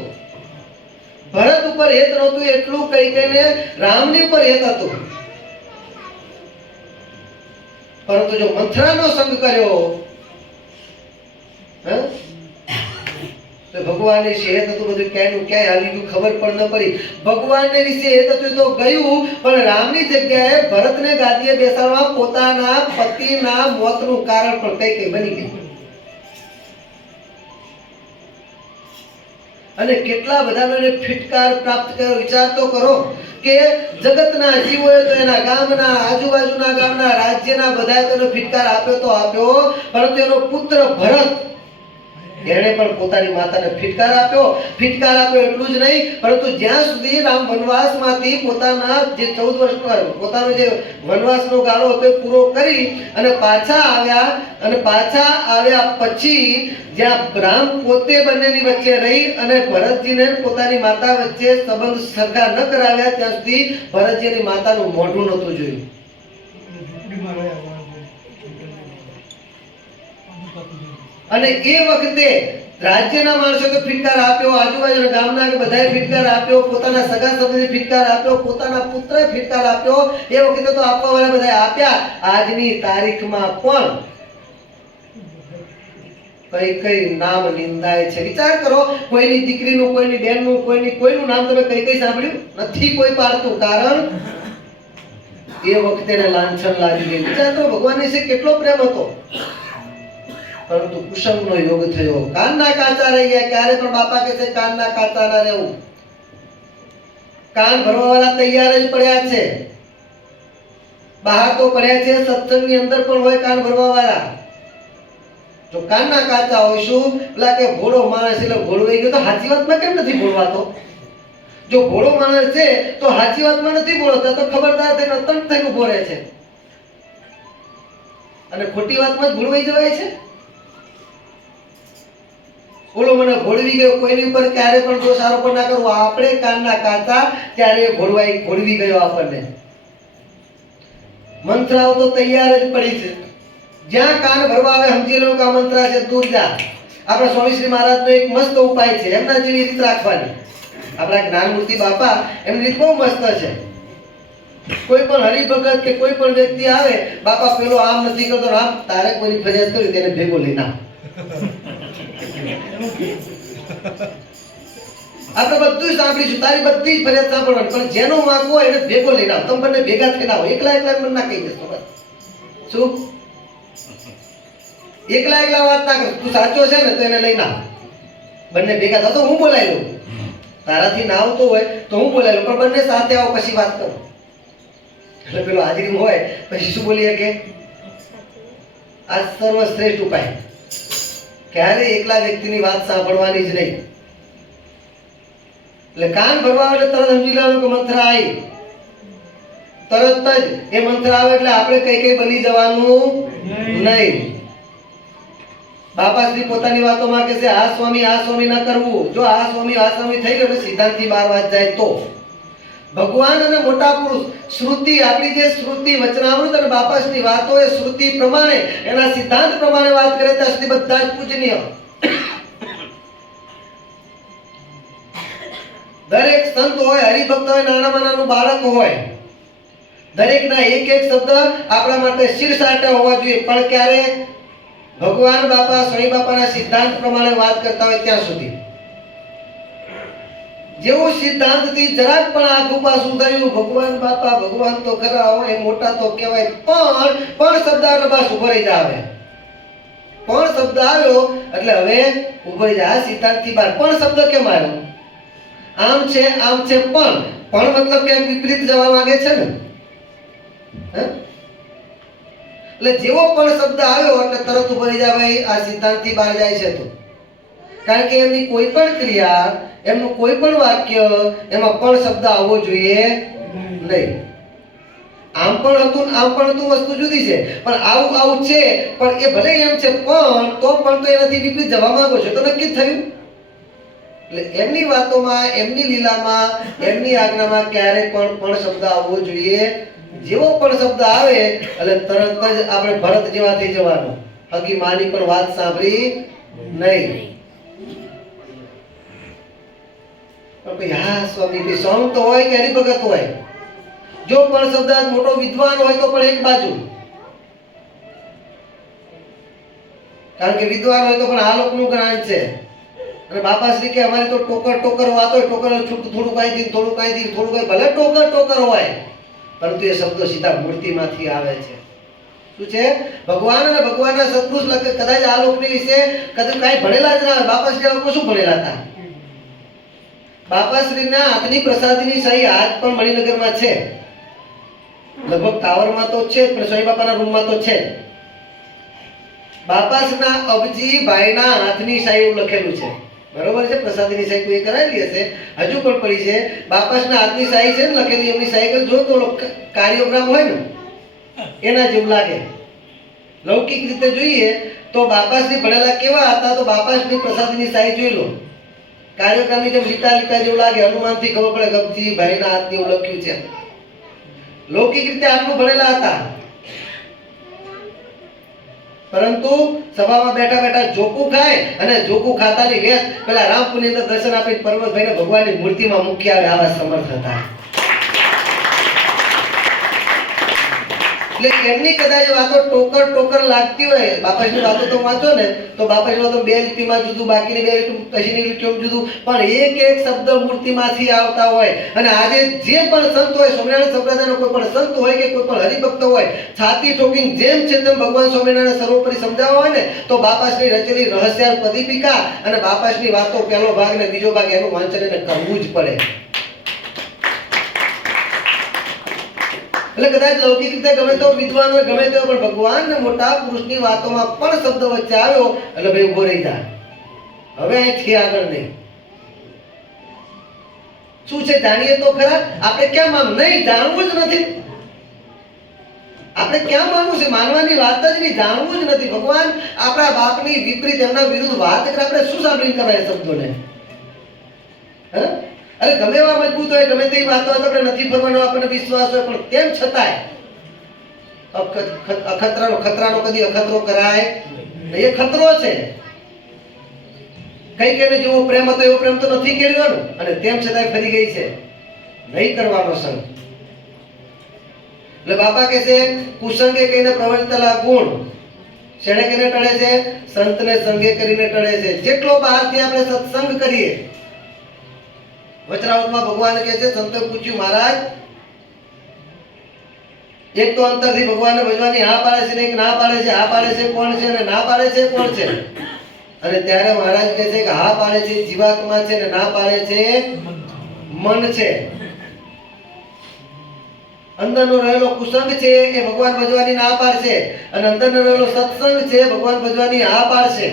ભરત ઉપર હેત નહોતું એટલું કૈકેયીને રામની ઉપર હેત હતું. પરંતુ જો મંથરાનો સંગ કર્યો તો ભગવાનની હેત હતું બધું ક્યાંયનું ક્યાંય હાલી ગયું ખબર પણ ન પડી. ભગવાનને વિશે હેત હતું તો ગયું, પણ રામની જગ્યાએ ભરતને ગાદીએ બેસાડવા પોતાના પતિના મોતનું કારણ પણ કૈકેયી બની ગઈ. અને કેટલા બધાને ફિટકાર પ્રાપ્ત કર્યો. વિચાર તો કરો કે જગતના જીવોએ તો એના ગામના, આજુબાજુના ગામના, રાજ્યના બધાએ તો ફિટકાર આપ્યો તો આપ્યો, પરંતુ એનો પુત્ર ભરત એણે પણ પોતાની માતાને ફિટકાર આપ્યો. ફિટકાર આપ્યો એટલું જ નહીં, પરંતુ જ્યાં સુધી રામ વનવાસમાંથી પોતાના જે 14 વર્ષનો પોતાનો જે વનવાસનો ગાળો હતો એ પૂરો કરી અને પાછા આવ્યા પછી જ્યાં રામ પોતે બંનેની વચ્ચે રહી અને ભરતજીને પોતાની માતા વચ્ચે સંબંધ સરખા ન કરાવ્યા ત્યાં સુધી ભરતજીની માતાનું મોઢું નહોતું જોયું. અને એ વખતે રાજ્યના માણસો તો ફિટકાર આપ્યો, આજુબાજુના ગામના બધાએ ફિટકાર આપ્યો, પોતાના સગા સંબંધી ફિટકાર આપ્યો, પોતાના પુત્રએ ફિટકાર આપ્યો. એ વખતે તો આપવા વાળા બધાએ આપ્યા. આજની તારીખમાં પણ કઈ કઈ નામ નિંદાય છે. વિચાર કરો, કોઈની દીકરીનું, કોઈની બહેનનું, કોઈનું નામ તમે કઈ કઈ સાંભળ્યું નથી? કોઈ પાડતું. કારણ એ વખતે એને લાંછન લાગી ગઈ. વિચાર કરો, ભગવાન વિશે કેટલો પ્રેમ હતો, પરંતુ કુસંગનો યોગ થયો. કાનના કાચા રહી ગયા. ક્યારે પણ બાપા કહે છે કાનના કાચા ના રહેવું. કાન ભરવા વાળા તૈયાર જ પડ્યા છે. બહાર તો પડ્યા છે, સત્સંગની અંદર પણ હોય કાન ભરવા વાળા. જો કાનના કાચા હોઈશું, પેલા કે ભોળો માણસ એટલે ભોળવાઈ ગયો, તો સાચી વાતમાં કેમ નથી ભોળવાતો? જો ભોળો માણસ છે તો સાચી વાતમાં નથી ભોળવતા, તો ખબરદાર થઈને અતંત થઈને ઉભો રહે છે અને ખોટી વાતમાં જ ભૂલવાઈ જવાય છે. બોલો, મને ભોળવી ગયો. કોઈની ઉપર ક્યારે પણ દોષ આરોપ ના કરવો. આપણે કાનના કાચા ત્યારે ભોળવી ગયો આપણને. મંત્રાઓ તો તૈયાર જ પડી છે. જ્યાં કાન ભરવા આવે સમજી લો કે આ મંત્ર છે, દૂર જા. આપણા સ્વામીશ્રી મહારાજનો એક મસ્ત ઉપાય છે, એમના જેવી રીત રાખવાની. આપણા જ્ઞાનમૂર્તિ બાપા એમની રીત બહુ મસ્ત છે. કોઈ પણ હરિભગત કે કોઈ પણ વ્યક્તિ આવે, બાપા પેલો આમ નથી કરતો, આમ, તારે કોઈની ફરિયાદ કરી તેને ભેગો લઈને આવ. આપણે બધું સાંભળીશું, તારી બધી જ ફરિયાદ સાંભળવાની, પણ જેનો વાંક હોય એને ભેગો લઈને આવ. તમે બંને ભેગા થઈને આવો. એકલા મને ના કહી દેશો. બસ શું એકલા વાત ના કર. તું સાચો છે ને તો એને લઈને આવ. બંને ભેગા થાવ તો હું બોલાવી લઉં. તારાથી ના આવતો હોય તો હું બોલાવી લઉં, પણ બંને સાથે આવો પછી વાત કરો. એટલે પેલો હાજરીમાં હોય પછી શું બોલીએ કે આ સર્વશ્રેષ્ઠ ઉપાય. ક્યારે એકલા વ્યક્તિની વાત સાંભળવાની જ નહીં. એટલે કાન ભરવા આવે તરત સમજી લેવાનું કે મંત્ર આવી. તરત જ એ મંત્ર આવે એટલે આપણે કઈ કઈ બની જવાનું નહીં. બાપા શ્રી પોતાની વાતોમાં કહે છે આ સ્વામી ના કરવું. જો આ સ્વામી થઈ ગયો સિદ્ધાંતથી બહાર વાત જાય તો. ભગવાન અને મોટા પુરુષ શ્રુતિ, આપણી જે શ્રુતિ વચનામૃત અને બાપાની વાતો એ શ્રુતિ પ્રમાણે, એના સિદ્ધાંત પ્રમાણે વાત કરે ત્યાં સુધી બધા જ પૂજનીય. દરેક સંત હોય, હરિભક્ત હોય, નાનામાં નાનું બાળક હોય, દરેકના એક એક શબ્દ આપણા માટે શીર્ષાટે હોવા જોઈએ. પણ ક્યારે? ભગવાન બાપા, સ્વામી બાપાના સિદ્ધાંત પ્રમાણે વાત કરતા હોય ત્યાં સુધી. જેવું સિદ્ધાંતથી જરાક પણ આગુ પાછું થયું, ભગવાન બાપા, ભગવાન તો ખરા હોય, મોટા તો કહેવાય, પણ શબ્દ એટલે બસ ઉભો રહી જાવે. પણ શબ્દ આવ્યો એટલે હવે ઉભો રહી જાય. આ સિદ્ધાંતથી બહાર પણ શબ્દ કેમ આવ્યો? આમ છે પણ મતલબ કે વિપરીત જવા માંગે છે ને. એટલે જેવો પણ શબ્દ આવ્યો એટલે તરત ઉભો રહી જાય, ભાઈ આ સિદ્ધાંતથી બહાર જાય છે. તો કારણ કે એમની કોઈ પણ ક્રિયા, એમનું કોઈ પણ વાક્ય, એમાં પણ શબ્દ આવવો જોઈએ નહીં. આમ પણ હતું, આમ પણ હતું, વસ્તુ જુદી છે. પણ આવું છે, પણ એ ભલે એમ છે પણ તો એનાથી વિપરીત જવા માંગો છો તો નક્કી થયું. એટલે એમની વાતોમાં, એમની લીલામાં, એમની આજ્ઞામાં ક્યારે પણ શબ્દ આવવો જોઈએ. જેવો પણ શબ્દ આવે એટલે તરત જ આપણે ભરત જેવા થઈ જવાનું. હગી માની પણ વાત સાંભળી નહીં. હા સ્વામી, કે સંત હોય કે હરિભગત હોય, જો પણ શબ્દ મોટો વિદ્વાન હોય તો પણ એક બાજુ. કારણ કે વિદ્વાન હોય તો પણ આ લોકનું જ્ઞાન છે. અને બાપા શ્રી કે અમારી તો ટોકર વાત હોય, ટોકર થોડું કાંઈથી થોડું કાંઈ, ભલે ટોકર હોય, પરંતુ એ શબ્દો સીધા મૂર્તિમાંથી આવે છે. શું છે? ભગવાન અને ભગવાનના સત્પુરુષ કદાચ આ લોકની વિશે કદાચ કાંઈ ભણેલા જ ના હોય. બાપા શ્રી આ લોકો શું ભણેલા હતા? બાપાશ્રીના હાથની પ્રસાદીની સહી આજ પણ મણિનગરમાં છે. લગભગ ટાવરમાં તો છે, પણ સ્વામી બાપાના રૂમમાં તો છે. બાપાશ્રીના અબજી ભાઈના હાથની સહી એવું લખેલું છે. બરોબર છે? પ્રસાદીની સહી કોઈ કરાયેલી હશે, હજુ પણ પડી છે. બાપાશ્રીના હાથની સહી છે ને લખેલી, એમની સહી જો તો કાર્યોગ્રામ હોય ને એના જેવું લાગે. લૌકિક રીતે જોઈએ તો બાપાશ્રી ભણેલા કેવા હતા, તો બાપાશ્રીની પ્રસાદીની સહી જોઈ લો. કાર્યક્રમની જેમ લીટા જેવું લાગે. હનુમાનથી ખબર પડે ગપજી ભાઈના હાથની એવું લખ્યું છે. લૌકિક રીતે આટલું ભણેલા હતા, પરંતુ સભામાં બેઠા બેઠા જોકું ખાય અને જોકું ખાતાની વેત પેલા રામપુરની અંદર દર્શન આપી પર્વતભાઈને ભગવાનની મૂર્તિમાં મૂકી આવે, આવા સમર્થ હતા. એટલે એમની કદાચ વાતો ટોકર અનુકરણ લાગતી હોય, બાપાજીની વાતો તો વાંચો ને તો બાપાજીની વાતો બે લીટીમાં જુદું, બાકીની બે લીટી પછીની લીટીમાં જુદું, પણ એક એક શબ્દ મૂર્તિમાંથી આવતા હોય. અને આજે જે પણ સંત હોય, સ્વામિનારાયણ સંપ્રદાયનો કોઈ પણ સંત હોય કે કોઈ પણ હરિભક્ત હોય, છાતી ઠોકીને જેમ છે તેમ ભગવાન સ્વામિનારાયણ સર્વોપરી સમજાવવા હોય ને તો બાપાશ્રી રચેલી રહસ્યાર પ્રદીપિકા અને બાપાશ્રીની વાતો પહેલો ભાગ ને બીજો ભાગ એનું વાંચન એને કરવું જ પડે. એટલે કદાચ લૌકિક રીતે ગમે તો વિદ્વાન હોય, ગમે તો, પણ ભગવાન ને મોટા પુરુષની વાતોમાં પણ શબ્દ વચ્ચે આવ્યો એટલે ભાઈ ઉભો રહી જાય, હવે અહીંથી આગળ નહીં. શું છે જાણીએ તો ખરા. આપણે ક્યાં માનવું? નહીં, જાણવું જ નથી. આપણે ક્યાં માનવું છે? માનવાની વાત જ નહીં, જાણવું જ નથી. ભગવાન આપણા બાપની વિપરીત એમના વિરુદ્ધ વાત કરે, આપણે શું સાંભળીને કરાય શબ્દોને? અરે ગમે એવા મજબૂત હોય, ગમે તેવી વાતો હોય, આપણે નથી ફરવાનો આપણને વિશ્વાસ હોય, પણ તેમ છતાંય ખતરાનો કદી અખતરો કરાય નહીં. એ ખતરો છે. કઈ કઈને જેવો પ્રેમ હતો એવો પ્રેમ તો નથી કેળવ્યો, અને તેમ છતાંય ફરી ગઈ છે. નહીં કરવાનો સંગ. એટલે બાપા કહે છે કુસંગે કહીને પ્રવર્તેલા ગુણ શેણે કહીને ટળે છે? સંતને સંગે કરીને ટળે છે. જેટલો બહારથી આપણે સત્સંગ કરીએ, વચરાવતમાં ભગવાન કહે છે, સંતોએ પૂછ્યું મહારાજ, એક તો અંતરથી ભગવાનને ભજવાની હા પાડે છે ને એક ના પાડે છે. હા પાડે છે કોણ છે અને ના પાડે છે કોણ છે? અને ત્યારે મહારાજ કહે છે કે હા પાડે છે જીવાત્મા છે ને ના પાડે છે મન છે. અંદરનો રહેલો કુસંગ છે એ ભગવાન ભજવાની ના પાડશે, અને અંદરનો રહેલો સત્સંગ છે ભગવાન ભજવાની હા પાડશે.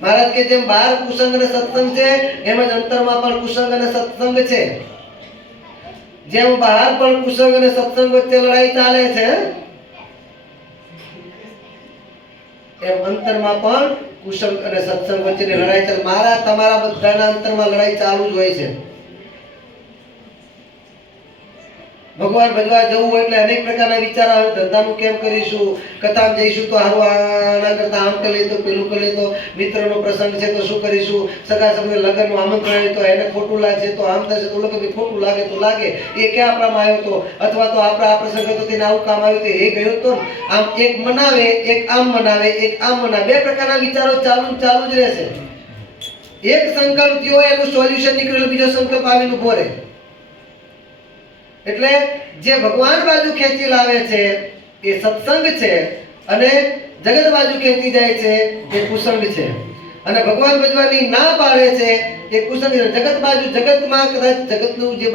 મહારાજ કે જેમ બહાર કુસંગ અને સત્સંગ છે, એમ જ અંતરમાં પણ કુસંગ અને સત્સંગ છે. જેમ બહાર પણ કુસંગ અને સત્સંગ વચ્ચે લડાઈ ચાલે છે, એમ અંતરમાં પણ કુસંગ અને સત્સંગ વચ્ચેની લડાઈ ચાલે. મારા તમારા બધાના અંતરમાં લડાઈ ચાલુ જ હોય છે. ભગવાન ભજવા જવું હોય એટલે અનેક પ્રકારના વિચાર આવે. ધંધાનું કેમ કરીશું, કથામાં જઈશું તો હારું આના કરતા આમ કરી લે તો પેલું કરી લે તો, મિત્રનો પ્રસંગ છે તો શું કરીશું, સગા સંબંધી લગ્નનું આમંત્રણ આવે તો એને ખોટું લાગશે તો આમ થશે તો લોકો ખોટું લાગે તો લાગે, એ ક્યાં આપણામાં આવ્યો તો, અથવા તો આપણા આ પ્રસંગ હતો તેને આવું કામ આવ્યું તો એ ગયો તો. આમ એક મનાવે, એક આમ મનાવે, એક આમ મનાવે, બે પ્રકારના વિચારો ચાલુ જ રહેશે. એક સંકલ્પ થયો એનું સોલ્યુશન નીકળેલું, બીજો સંકલ્પ આવીને ઉભો રહે. એટલે જે ભગવાન બાજુ ખેંચી લાવે છે એ સત્સંગ છે, અને જગત બાજુ ખેંચી જાય છે એ કુસંગ છે. અને ભગવાન ભજવાની ના પાડે છે એ કુસંગ છે. જગત બાજુ, જગતમાં કદાચ જગતનું જે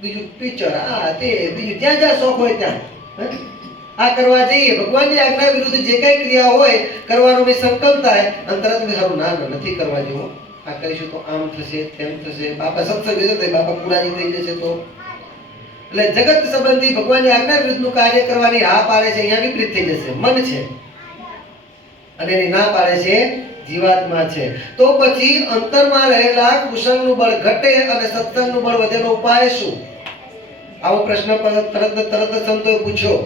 બીજું પિક્ચર આ તે બીજું જ્યાં જ્યાં શોખ હોય ત્યાં આ કરવા જઈએ, ભગવાનની આજ્ઞા વિરુદ્ધ જે કઈ ક્રિયા હોય કરવાનો મેં સંકલ્પ થાય, અંતરત મેં સારું ના નથી કરવા જેવું, આ કરીશું તો આમ થશે તેમ થશે, બાપા સત્સંગ બાપા પુરાજી થઈ જશે તો. એટલે જગત સંબંધી ભગવાનની આજ્ઞા વિરુદ્ધનું કાર્ય કરવાની હા પાડે છે, અહીંયા વિપરીત થઈ જશે, મન છે. અને એની ના પાડે છે જીવાત્મા છે. તો પછી અંતરમાં રહેલા કુસંગનું બળ ઘટે અને સત્સંગનું બળ વધેનો ઉપાય શું? આવો પ્રશ્ન તરત સંતોએ પૂછ્યો.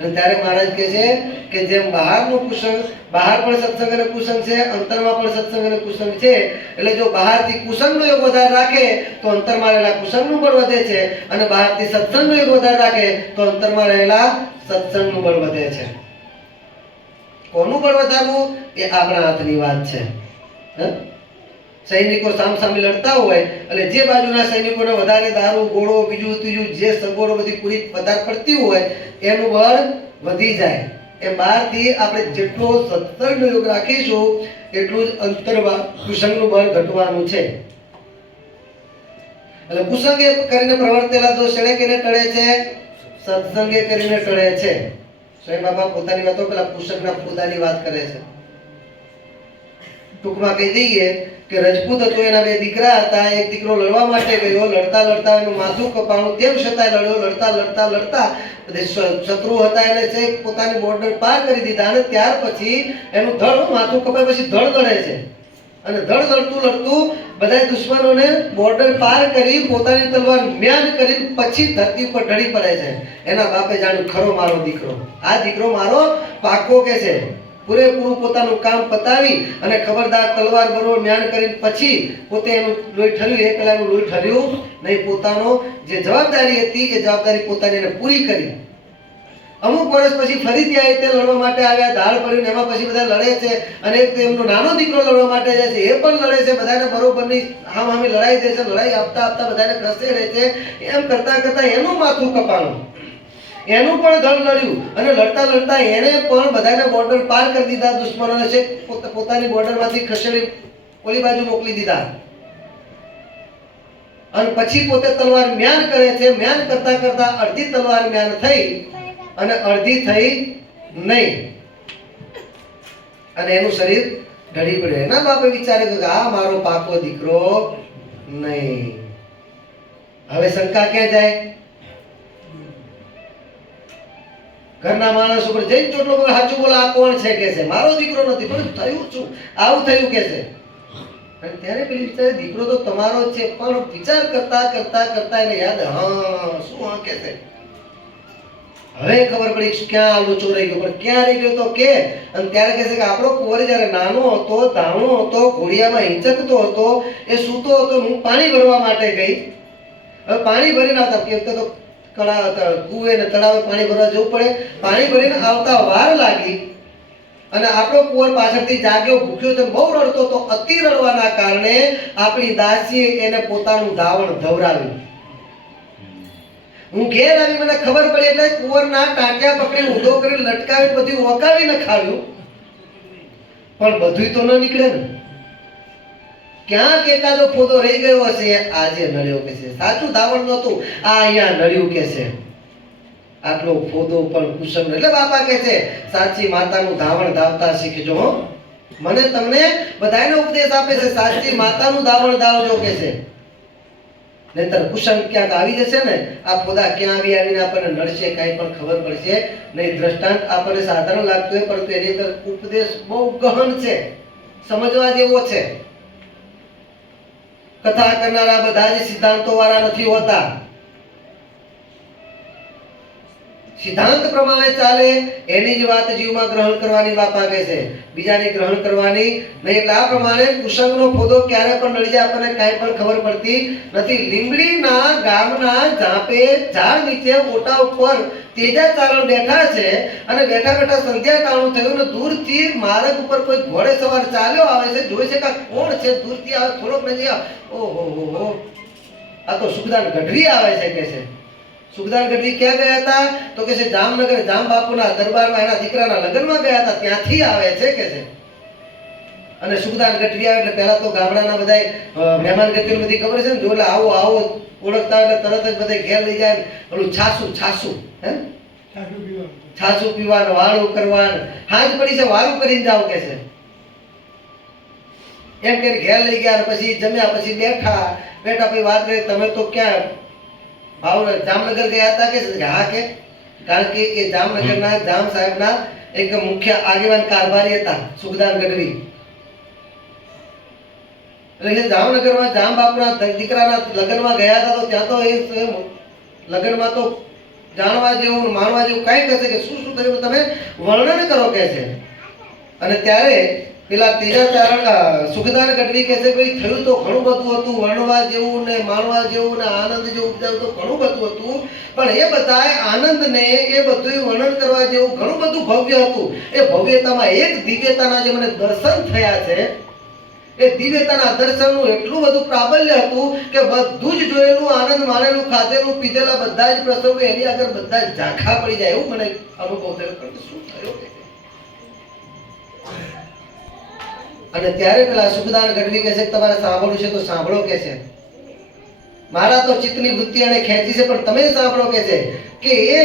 અને ત્યારે મહારાજ કહે છે કે જેમ બહારનું કુસંગ, બહાર પણ સત્સંગ અને કુસંગ છે, અંતરમાં પણ સત્સંગ અને કુસંગ છે. એટલે જો બહારથી કુસંગનો યોગ વધારે રાખે તો અંતરમાં રહેલા કુસંગનું બળ વધે છે, અને બહારથી સત્સંગનો યોગ વધારે રાખે તો અંતરમાં રહેલા સત્સંગનું બળ વધે છે. કોનું બળ વધારવું એ આપણા હાથની વાત છે. સૈનિકો સામસામે લડતા હોય એટલે જે બાજુના સૈનિકોને વધારે દારૂ, ગોળો, બીજું ત્રીજું જે સગવડો બધી પૂરી વધારે પડતી હોય એનું બળ વધી જાય. એ બહારથી આપણે જેટલો સત્સંગનો યોગ રાખીશું એટલું જ અંતરમાં કુસંગનું બળ ઘટવાનું છે. એટલે કુસંગે કરીને પ્રવર્તેલા દોષ શેણે કરીને ટળે છે? સત્સંગે કરીને ટળે છે. સ્વયં બાબા પોતાની વાતો પેલા કુસંગના પોતાની વાત કરે છે. ટૂંકમાં કહી દઈએ કે રજપૂત હતો, એના બે દીકરા હતા. એક દીકરો લડવા માટે ગયો, લડતા લડતા એનું માથું કપાણું, તેમ છતાંય લડ્યો. લડતા શત્રુ હતા એને છે પોતાની બોર્ડર પાર કરી દીધા, અને ત્યાર પછી એનું ધડ માથું કપાય પછી ધડ લડે છે, અને ધડ લડતું બધા દુશ્મનોને બોર્ડર પાર કરી પોતાની તલવાર મ્યાન કરી પછી ધરતી પર ઢળી પડે છે. એના બાપે જાણ્યું ખરો મારો દીકરો, આ દીકરો મારો પાકો કે છે. પૂરેપૂરું પોતાનું કામ પતાવી અને ખબરદાર તલવાર બરોબર મ્યાન કરીને પછી પોતે એનું લોહી ઠર્યું. એ પેલા એનું લોહી ઠર્યું નહીં, પોતાનો જે જવાબદારી હતી એ જવાબદારી પોતાની એને પૂરી કરી. અમુક વર્ષ પછી ફરીથી આ રીતે લડવા માટે આવ્યા, ધાડ પડ્યું એમાં પછી બધા લડે છે, અને એક એમનો નાનો દીકરો લડવા માટે જાય છે, એ પણ લડે છે, બધાને બરોબરની હામી લડાઈ દે છે, લડાઈ આપતા આપતા બધાને ખસેડે છે. એમ કરતા કરતા એનું માથું કપાણું, એનું પણ ધડ લડ્યું, અને લડતા લડતા એને પણ બધાને બોર્ડર પાર કરી દીધા, દુશ્મનોને છે પોતાની બોર્ડરમાંથી ખસેડી ઓલી બાજુ મોકલી દીધા. અને પછી પોતે તલવાર મ્યાન કરે છે. મ્યાન કરતા કરતા અડધી તલવાર મ્યાન થઈ અને અડધી થઈ નહીં, અને એનું શરીર ઢળી પડ્યું. એના બાપે વિચારે કે આ મારો પાકો દીકરો નહીં. હવે શંકા ક્યાં જાય? ઘરના માણસ ઉપર જઈને ચોટલો બોલ, સાચું બોલ, આ કોણ છે કે છે? મારો દીકરો નથી, પણ થયું શું? આવું થયું કે છે. અને ત્યારે પેલી વિચારે દીકરો તો તમારો જ છે, પણ વિચાર કરતા કરતા કરતા એને યાદ, હા શું હા કે છે. હવે ખબર પડી ક્યાં લોચો રહી ગયો. પણ ક્યાં રહી ગયો તો કે, અને ત્યારે કહે છે કે આપણો કુંવર જ્યારે નાનો હતો, ધાવણો હતો, ઘોડિયામાં હિંચકતો હતો, એ સૂતો હતો, હું પાણી ભરવા માટે ગઈ. હવે પાણી ભરીને આવતા, કે તો કુએ ને તળાવે પાણી ભરવા જવું પડે, પાણી ભરીને આવતા વાર લાગી, અને આપણો કુંવર પાછળથી જાગ્યો, ભૂખ્યો છે, બહુ રડતો તો. અતિ રડવાના કારણે આપણી દાસીએ એને પોતાનું ધાવણ ધવરાવ્યું. હું ઘેર આવી, મને ખબર પડી એટલે કુંવરના ટાંટિયા પકડી ઊંધો કરી લટકાવી બધું ઓકાવીને ખાવ્યું, પણ બધું તો ન નીકળે ને. ક્યાંક એકાદો ફોદો રહી ગયો હશે, આજે નડ્યો કે છે. સાચું ધાવણ નહોતું, આ અહીંયા નડ્યું કે છે. આટલો ફોદો પણ કુસમ. એટલે બાપા કે છે સાચી માતાનું ધાવણ ધાવતા શીખજો. મને તમને બધાને ઉપદેશ આપે છે, સાચી માતાનું ધાવણ ધાવજો કે છે. નહીતર કુસમ ક્યાંક આવી જશે ને, આ ફોદા ક્યાં આવીને આપણને નડશે, કાંઈ પણ ખબર પડશે નહીં. દ્રષ્ટાંત આપણને સાધારણ લાગતું હોય, પરંતુ એની અંદર ઉપદેશ બહુ ગહન છે, સમજવા જેવો છે. કથા કરનારા બધા જ સિદ્ધાંતો વાળા નથી હોતા. સિદ્ધાંત પ્રમાણે ચાલે એની જ વાત જીવમાં ગ્રહણ કરવાની બાપા કહે છે, બીજાની ગ્રહણ કરવાની નહીં. એટલે આ પ્રમાણે કુસંગનો ફોદો ક્યારે પણ નડી જાય આપણને કાંઈ પણ ખબર પડતી નથી. લીંબડીના ગામના ઝાપે ઝાડ નીચે ઓટા ઉપર તેજાચારણ બેઠા છે, અને બેઠા બેઠા સંધ્યા ટાણું થયું, ને દૂરથી માર્ગ ઉપર કોઈ ઘોડે સવાર ચાલ્યો આવે છે. જોઈ છે કે કોણ છે, દૂરથી આવે, થોડોક નજીક આવે, ઓહો આ તો સુખદાન ગઢવી આવે છે કે છે. સુખદાન ગઢવી ક્યાં ગયા હતા તો કે છે જામનગર, જામ બાપુના દરબારમાં એના દીકરાના લગ્નમાં ગયા હતા, ત્યાંથી આવે છે કે છે. અને સુખદાન ગઢવી આવે એટલે પહેલા તો ગામડાના બધા મહેમાન ગતિઓ બધી ખબર છે ને, જો એટલે આવો આવો ઓળખતા એટલે તરત જ બધા ઘેર લઈ જાય. ઓલું છાસું હે છાસું પીવાનું, વાળું કરવાનું, હાથ પડી છે વાળું કરીને જાવ કે છે. એમ કે ઘેર લઈ ગયા, પછી જમ્યા, પછી બેઠા પછી વાત કરી, તમે તો ક્યાં ભાવનગર જામનગર ગયા હતા કે હા કે, કારણ કે એ જામનગરના જામ સાહેબના એક મુખ્ય આગેવાન કારભારી હતા સુખદાન ગઢવી. એટલે જામનગરમાં જામ બાપના દીકરાના લગ્નમાં ગયા હતા, તો ત્યાં તો એ લગ્નમાં તો જાણવા જેવું માણવા જેવું કઈ કહે છે કે શું શું થયું તમે વર્ણન કરો કે છે. અને ત્યારે પેલા તેજાચારણ સુખદાન ગઢવી કહે છે ભાઈ થયું તો ઘણું બધું હતું, વર્ણવા જેવું ને માણવા જેવું ને આનંદ જેવું ઉપજાવું તો ઘણું બધું હતું, પણ એ બધાય આનંદને એ બધું વર્ણન કરવા જેવું ઘણું બધું ભવ્ય હતું. એ ભવ્યતામાં એક દિવ્યતાના જે મને દર્શન થયા છે, એ દિવ્યતાના દર્શનનું એટલું બધું પ્રાબલ્ય હતું કે બધું જ જોયેલું, આનંદ માણેલું, ખાધેલું પીધેલા બધા જ પ્રસંગો એની આગળ બધા ઝાંખા પડી જાય એવું મને અનુભવ થયો. પણ શું થયો કે, અને ત્યારે પેલા સુખદાન ગઢવી કહે છે તમારે સાંભળવું છે તો સાંભળો કે છે. મારા તો ચિત્તની વૃત્તિ અને ખેંચી છે, પણ તમે સાંભળો કે છે કે એ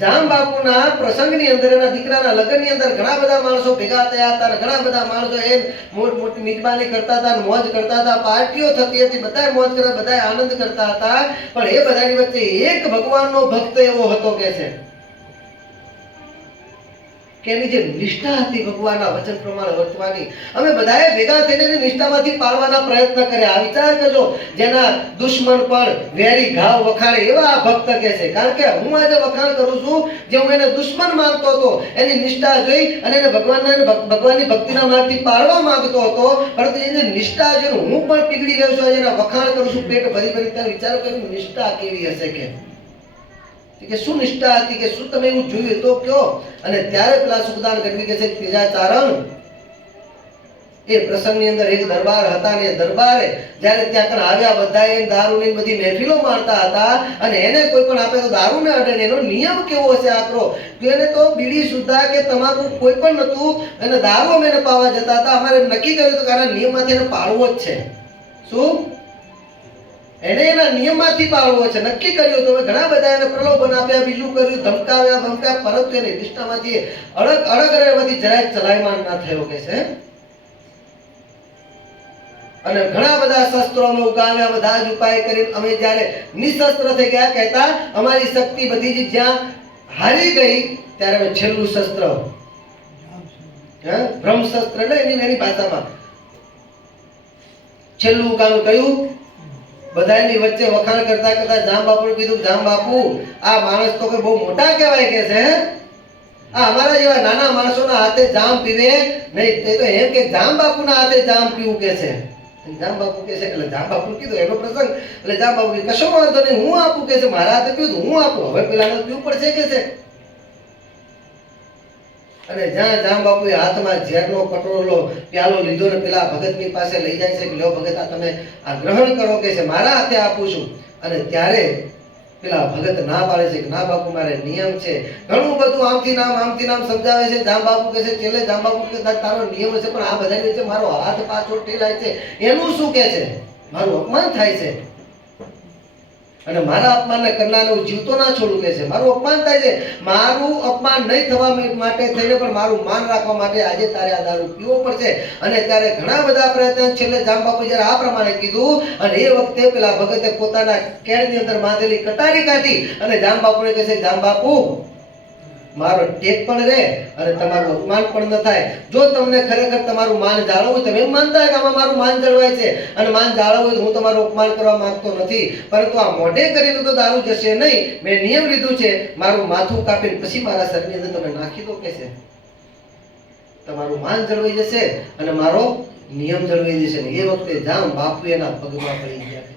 જામ બાપુના પ્રસંગની અંદર, એના દીકરાના લગ્નની અંદર ઘણા બધા માણસો ભેગા થયા હતા, અને ઘણા બધા માણસો એ મોટી મિજબાની કરતા હતા, મોજ કરતા હતા, પાર્ટીઓ થતી હતી, બધા મોજ કરતા, બધા આનંદ કરતા હતા. પણ એ બધાની વચ્ચે એક ભગવાનનો ભક્ત એવો હતો કે છે કે એની જે નિષ્ઠા હતી ભગવાનના વચન પ્રમાણે વર્તવાની, અમે બધાએ ભેગા થઈને એની નિષ્ઠામાંથી પાડવાના પ્રયત્ન કર્યા. વિચાર કરજો, જેના દુશ્મન પણ વેરી ઘાવ વખાણે એવા આ ભક્ત કે છે. કારણ કે હું આજે વખાણ કરું છું, જે હું એને દુશ્મન માનતો હતો, એની નિષ્ઠા જોઈ અને એને ભગવાનની ભક્તિના માર્ગથી પાડવા માંગતો હતો, પરંતુ એની નિષ્ઠા જોઈને હું પણ પીગળી ગયો છું. આજે એના વખાણ કરું છું પેટ ભરી ભરી. ત્યારે વિચારો કે નિષ્ઠા કેવી હશે કે કે શું નિષ્ઠા હતી, કે શું તમે એવું જોયું તો કયો. અને ત્યારે પેલા સુખદાન ગઢવી કહે છે ત્રીજાચારણ એ પ્રસંગની અંદર એક દરબાર હતા ને દરબારે જ્યારે ત્યાં કણ આવ્યા બધા એ દારૂની બધી મહેફિલો મારતા હતા અને એને કોઈ પણ આપે તો દારૂ ને અડે. એનો નિયમ કેવો હશે આકરો, કે એને તો બીડી સુદ્ધા કે તમાકુ કોઈ પણ નતું અને દારૂ અમે પાવા જતા હતા. અમારે નક્કી કર્યું હતું કે આના નિયમમાંથી એને પાળવો જ છે. શું એને એના નિયમમાંથી પાળવો છે, નક્કી કર્યું હતું. ઘણા બધા એને પ્રલોભન આપ્યા, બીજું કર્યું, ધમકાવ્યા પરંતુ એની નિષ્ઠામાંથી અડગ રહેવાથી જરાય ચલાયમાન ના થયો કે છે. અને ઘણા બધા શસ્ત્રો અમે ઉગામ્યા, બધા જ ઉપાય કરીને અમે જ્યારે નિશસ્ત્ર થઈ ગયા, કહેતા અમારી શક્તિ બધી જ જ્યાં હારી ગઈ ત્યારે અમે છેલ્લું શસ્ત્ર બ્રહ્મશસ્ત્ર ને એની ભાષામાં છેલ્લું ઉગામ્યું કયું. બધાની વચ્ચે વખાણ કરતા કરતા જામ બાપુને કીધું, જામ બાપુ આ માણસ તો કે બહુ મોટા કહેવાય કે છે. આ અમારા જેવા નાના માણસોના હાથે જામ પીવે નહીં. તે તો એમ કે જામ બાપુના હાથે જામ પીવું કે છે. જામ બાપુ કે છે એટલે જામ બાપુ કીધું એનો પ્રસંગ એટલે જામ બાપુ કે કશો વાંધો નહીં, હું આપું કે છે. મારા હાથે પીવું હું આપું, હવે પેલાને પીવું પડશે કે છે. અને જ્યાં જામ બાપુએ હાથમાં ઝેરનો કટોરો પ્યાલો લીધો ને પેલા ભગતની પાસે લઈ જાય છે કે લ્યો ભગત આ તમે આ ગ્રહણ કરો કે છે, મારા હાથે આપું છું. અને ત્યારે પેલા ભગત ના પાડે છે કે ના બાપુ મારે નિયમ છે. ઘણું બધું આમથી નામ સમજાવે છે. જામ બાપુ કહે છે છેલ્લે જામ બાપુ કે તારો નિયમ છે પણ આ બધાની વચ્ચે મારો હાથ પાછો ઠેલાય છે, એનું શું કે છે, મારું અપમાન થાય છે. અને મારા અપમાનને કરનારને હું જીવતો ના છોડું કે છે. મારું અપમાન થાય છે, મારું અપમાન નહીં થવા માટે થઈને પણ મારું માન રાખવા માટે આજે તારે આ દારૂ પીવો પડશે. અને ત્યારે ઘણા બધા પ્રયત્ન છેલ્લે જામ બાપુ જ્યારે આ પ્રમાણે કીધું અને એ વખતે પેલા ભગતે પોતાના કેળની અંદર બાંધેલી કટારી કાઢી અને જામ બાપુને કહે છે જામ બાપુ મારો ટેક પણ રહે અને તમારું અપમાન પણ ન થાય. જો તમને ખરેખર તમારું માન જાળવવું, તમે એમ માનતા હોય કે આમાં મારું માન જળવાય છે અને માન જાળવવું તો હું તમારું અપમાન કરવા માંગતો નથી, પરંતુ આ મોઢે કરીને તો દારૂ જશે નહીં. મેં નિયમ લીધું છે, મારું માથું કાપીને પછી મારા શરીરની અંદર તમે નાખી દો કે છે. તમારું માન જળવાઈ જશે અને મારો નિયમ જળવાઈ જશે. ને એ વખતે જામ બાપુ એના પગમાં પડી ગયા છે.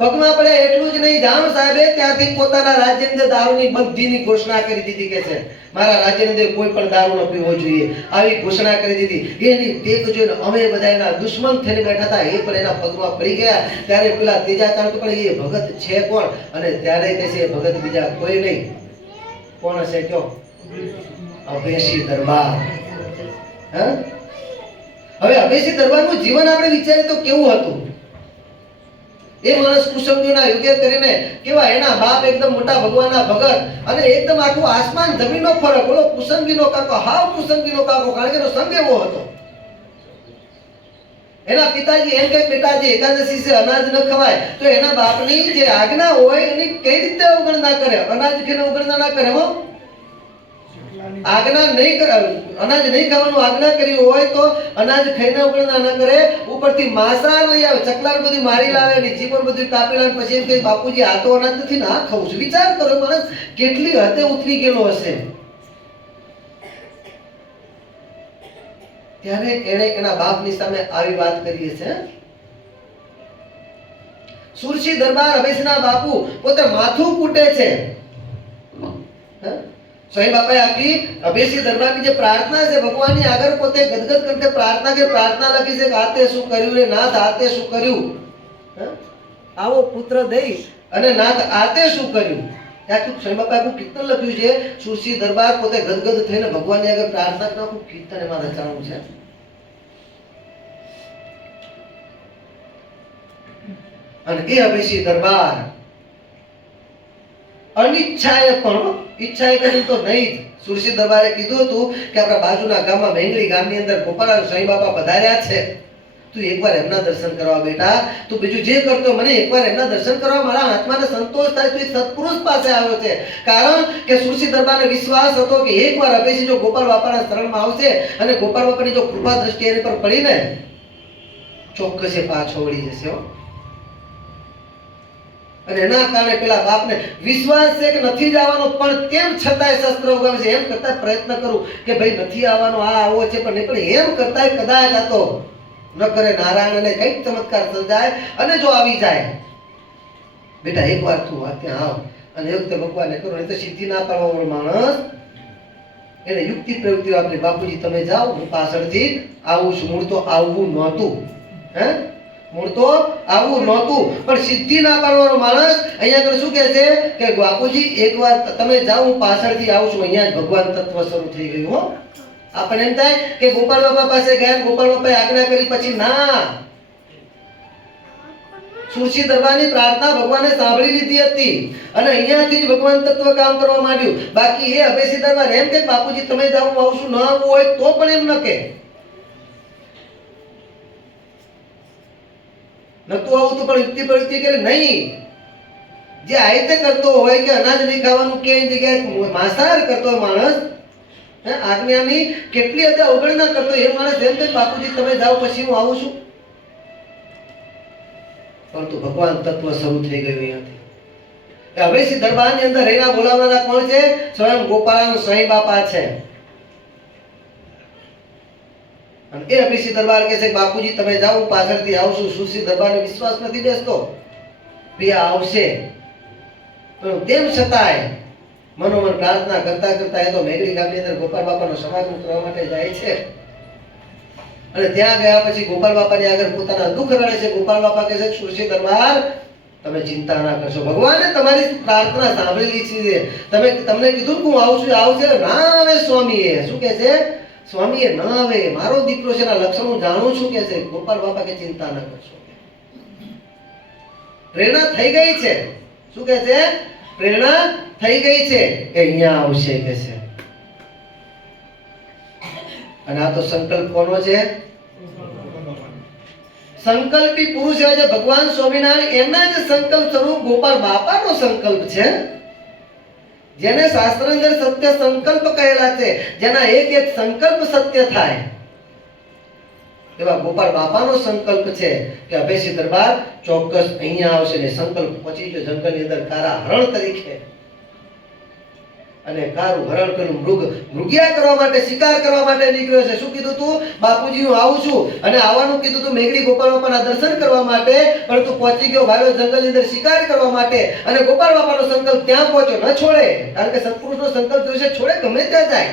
પગમાં પડે એટલું જ નહીં, જામ સાહેબે ત્યાંથી પોતાના રાજ્યની અંદર દારૂની બંધીની ઘોષણા કરી દીધી કે છે મારા રાજ્યની અંદર કોઈ પણ દારૂ ન પીવો જોઈએ, આવી ઘોષણા કરી દીધી. એની દેખ જોઈને અમે બધા એના દુશ્મન થઈને બેઠા હતા, એ પણ એના પગમાં પડી ગયા. ત્યારે પેલા ત્રીજાચારણ પણ એ ભગત છે કોણ, અને ત્યારે કહે છે ભગત બીજા કોઈ નહીં, કોણ હશે કયો, અભેસી દરબાર. હવે અભેસી દરબારનું જીવન આપણે વિચારીએ તો કેવું હતું. એ માણસ કુસંગીઓના યુગે કરીને કેવા એના બાપ એકદમ મોટા ભગવાનના ભગત અને એકદમ આખું આસમાન જમીનનો ફરક. બોલો કુસંગીનો કાકો, હાવ કુસંગીનો કાકો, કારણ કે એનો સંગ એવો હતો. એના પિતાજી એમ કે બેટાજી એકાદશી છે અનાજ ન ખવાય, તો એના બાપની જે આજ્ઞા હોય એની કઈ રીતે અવગણના કરે, અનાજ ખાઈને અવગણના ના કરે. હો આજ્ઞા નહીં કરે, અનાજ નહીં ખાવાનું આજ્ઞા કરી હોય તો અનાજ ખાઈને અવગણના ન કરે. ઉપરથી માંસાહાર લઈ આવે, ચકલાર બધી મારી લાવે, નીચે પણ બધું કાપી લાવે, પછી એમ કે બાપુજી આ તો અનાજ નથી ના ખાવું છું. વિચાર કરો માણસ કેટલી હદે ઉતરી ગયેલો હશે. ત્યારે એને એના બાપની સામે આવી વાત કરી છે. સુરસી દરબાર અભેસના બાપુ પોતે માથું કૂટે છે. સ્વામી બાપાએ આપી અભેસી દરબારની જે પ્રાર્થના છે ભગવાનની આગળ પોતે ગદગદ કંઠે પ્રાર્થના લખી છે કે આતે શું કર્યું રે નાથ, આતે શું કર્યું, આવો પુત્ર દઈ અને નાથ આતે શું કર્યું. ત્યાં સ્વામી બાપાએ આખું કીર્તન લખ્યું છે. સુરસી દરબાર પોતે ગદગદ થઈને ભગવાનની આગળ પ્રાર્થના કરતા આખું કીર્તન એમાં રચાણું છે. અને એ અભેસી દરબાર અનિચ્છાએ પણ, ઈચ્છાએ કરી તો નહીં જ, સુરસી દરબારે કીધું હતું કે આપણા બાજુના ગામમાં મેંગલી ગામની અંદર ગોપાળાનંદ સ્વામી બાપા પધાર્યા છે, તું એકવાર એમના દર્શન કરવા બેટા, તું બીજું જે કરતો મને એકવાર એમના દર્શન કરવા મારા આત્માને સંતોષ થાય. તું એક સત્પુરુષ પાસે આવ્યો છે, કારણ કે સુરસી દરબારને વિશ્વાસ હતો કે એકવાર અભેસી જો ગોપાલ બાપાના શરણમાં આવશે અને ગોપાલ બાપાની જો કૃપા દ્રષ્ટિ એની પર પડીને ચોક્કસ એ પાછો વળી જશે. અને એના કારણે પેલા બાપને વિશ્વાસ છે કે નથી જવાનો, પણ તેમ છતાંય શસ્ત્ર ઉગામે છે. એમ કરતા પ્રયત્ન કરું કે ભાઈ નથી આવવાનો, આ આવો છે પણ નહીં, પણ એમ કરતા કદાચ આ તો ન કરે નારાયણને કઈક ચમત્કાર સર્જાય અને જો આવી જાય બેટા એકવાર તું ત્યાં આવ. અને એ વખતે ભગવાને કરો, નહીં તો સિદ્ધિ ના પાડવા વાળો માણસ એને યુક્તિ પ્રયુક્તિ આપી, બાપુજી તમે જાઓ, હું પાછળથી આવું છું. મૂળ તો આવવું નહોતું, હે મૂળ તો આવવું નહોતું, પણ સિદ્ધિ ના પાડવાનો માણસ અહીંયા આગળ શું કહે છે કે બાપુજી એકવાર તમે જાઓ, હું પાછળથી આવું છું. અહીંયા જ ભગવાન તત્વ શરૂ થઈ ગયું. હો, આપણને એમ થાય કે ગોપાલ બાપા પાસે ગયા, ગોપાલ બાપાએ આજ્ઞા કરી પછી ના, સુરસી દરબારની પ્રાર્થના ભગવાને સાંભળી લીધી હતી અને અહીંયાથી જ ભગવાન તત્વ કામ કરવા માંડ્યું. બાકી એ અભેસી દરબાર એમ કે બાપુજી તમે જાઓ, હું આવું છું, ન આવવું હોય તો પણ એમ ન કે નતું આવું તો પણ યુક્તિ પ્રયુક્તિ કરે નહીં. જે આ રીતે કરતો હોય કે અનાજ નહીં ખાવાનું કે એની જગ્યાએ માંસાહાર કરતો હોય માણસ, આજ્ઞાની કેટલી હદે અવગણના કરતો એ માણસ એમ કે બાપુજી તમે જાઓ પછી હું આવું છું. પરંતુ ભગવાન તત્વ શરૂ થઈ ગયું અહીંયાથી. અભેસી દરબારની અંદર રહીના બોલાવનારા કોણ છે? સ્વયં ગોપાળાનું સાંઈ બાપા છે. અને એ અભેસી દરબાર કહે છે બાપુજી તમે જાઓ, પાછળથી આવશું. સુરસી દરબારને વિશ્વાસ નથી બેસતો કે આવશે, પણ તેમ છતાંય મનોમન પ્રાર્થના કરતા કરતા એ તો મેઘડી ગામની અંદર ગોપાલ બાપાનો સમાગમ કરવા માટે જાય છે. અને ત્યાં ગયા પછી ગોપાલ બાપાની આગળ પોતાના દુઃખ રડે છે. ગોપાલ બાપા કહે છે સુરસી દરબાર તમે ચિંતા ના કરશો, ભગવાને તમારી પ્રાર્થના સાંભળેલી છે. તમને કીધું કે હું આવું છું, આવશે. ના આવે સ્વામીએ, શું કહે છે? સ્વામીએ ન આવે, મારો દીકરો છે, એના લક્ષણ હું જાણું છું કે છે. ગોપાલ બાપા કે ચિંતા ના કરશો, પ્રેરણા થઈ ગઈ છે. શું કહે છે? પ્રેરણા થઈ ગઈ છે કે અહીંયા આવશે કે છે. અને આ તો સંકલ્પ કોનો છે? સંકલ્પી પુરુષ છે ભગવાન સ્વામિનારાયણ, એમના જે સંકલ્પ સ્વરૂપ ગોપાલ બાપાનો સંકલ્પ છે, જેને શાસ્ત્રની અંદર સત્ય સંકલ્પ કહેલા છે, જેના એક એક સંકલ્પ સત્ય થાય, એવા ગોપાલ બાપાનો સંકલ્પ છે કે અભેસી દરબાર ચોક્કસ અહીંયા આવશે. ને સંકલ્પ પછી જો જંગલની અંદર કારા હરણ તરીકે, અને કારું હરણ પેલું મૃગિયા કરવા માટે, શિકાર કરવા માટે નીકળ્યો છે. શું કીધું તું? બાપુજી હું આવું છું. અને આવવાનું કીધું તું મેઘડી ગોપાલ બાપાના દર્શન કરવા માટે, પણ તું પહોંચી ગયો ભાઈઓ જંગલની અંદર શિકાર કરવા માટે. અને ગોપાલ બાપાનો સંકલ્પ ત્યાં પહોંચ્યો, ન છોડે, કારણ કે સત્પુરુષનો સંકલ્પ જોઈશે, છોડે ગમે ત્યાં જાય.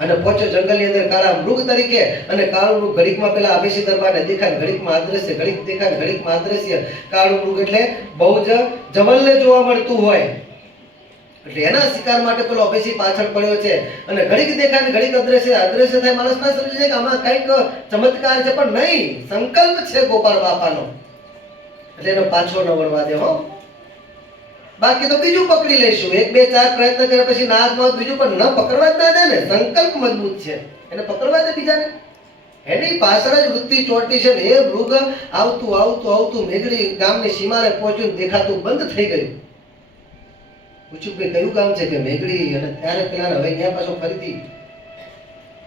અને પહોંચ્યો જંગલની અંદર કાળા મૃગ તરીકે. અને કાળું મૃગ ઘડીકમાં પેલા અભેસી દરબારને દેખાય, ઘડીકમાં અદ્રશ્ય, ઘડીક દેખાય, ઘડીકમાં અદ્રશ્ય. કાળું મૃગ એટલે બહુ જ જવલ્લે જોવા મળતું હોય, એટલે એના શિકાર માટે પેલો અભેસી પાછળ પડ્યો છે. અને ઘડીક દેખાય ને ઘડીક અદ્રશ્ય થાય. માણસ ના સમજી જાય કે આમાં કઈક ચમત્કાર છે, પણ નહીં, સંકલ્પ છે ગોપાલ બાપાનો, એટલે એનો પાછો ન વળવા દે. હો, બાકી તો બીજું પકડી લઈશું. 1 2 4 પ્રયત્ન કર્યા પછી ના હાથમાં બીજું પણ ન પકડવા જ ના દે ને. સંકલ્પ મજબૂત છે, એને પકડવા દે બીજાને. એની પાછળ જ વૃત્તિ ચોંટી છે. એ મૃગ આવતું આવતું આવતું મેઘડી ગામની સીમાને પહોંચ્યું, દેખાતું બંધ થઈ ગયું. પૂછ્યું કે કયું ગામ છે? કે મેઘડી. અને ત્યારે પેલા હવે અહીંયા પાછો ફરીથી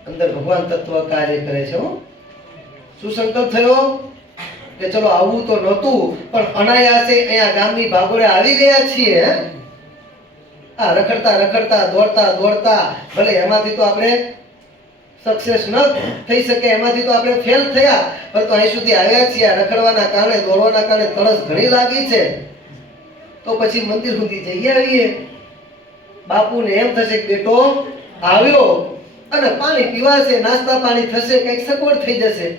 અંદર ભગવાન તત્વ કાર્ય કરે છે. શું સંકલ્પ થયો કે ચલો આવું તો નહોતું, પણ અનાયાસે અહીંયા ગામની ભાગોળે આવી ગયા છીએ. આ રખડતા રખડતા, દોડતા દોડતા, ભલે એમાંથી તો આપણે સક્સેસ ન થઈ શકે, એમાંથી તો આપણે ફેલ થયા, પરંતુ અહીં સુધી આવ્યા છીએ. રખડવાના કારણે, દોડવાના કારણે તરસ ઘણી લાગી છે, તો પછી મંદિર સુધી જઈ આવીએ. બાપુને એમ થશે કે બેટો આવ્યો અને પાણી પીવાશે, નાસ્તા પાણી થશે, કંઈક સગવડ થઈ જશે.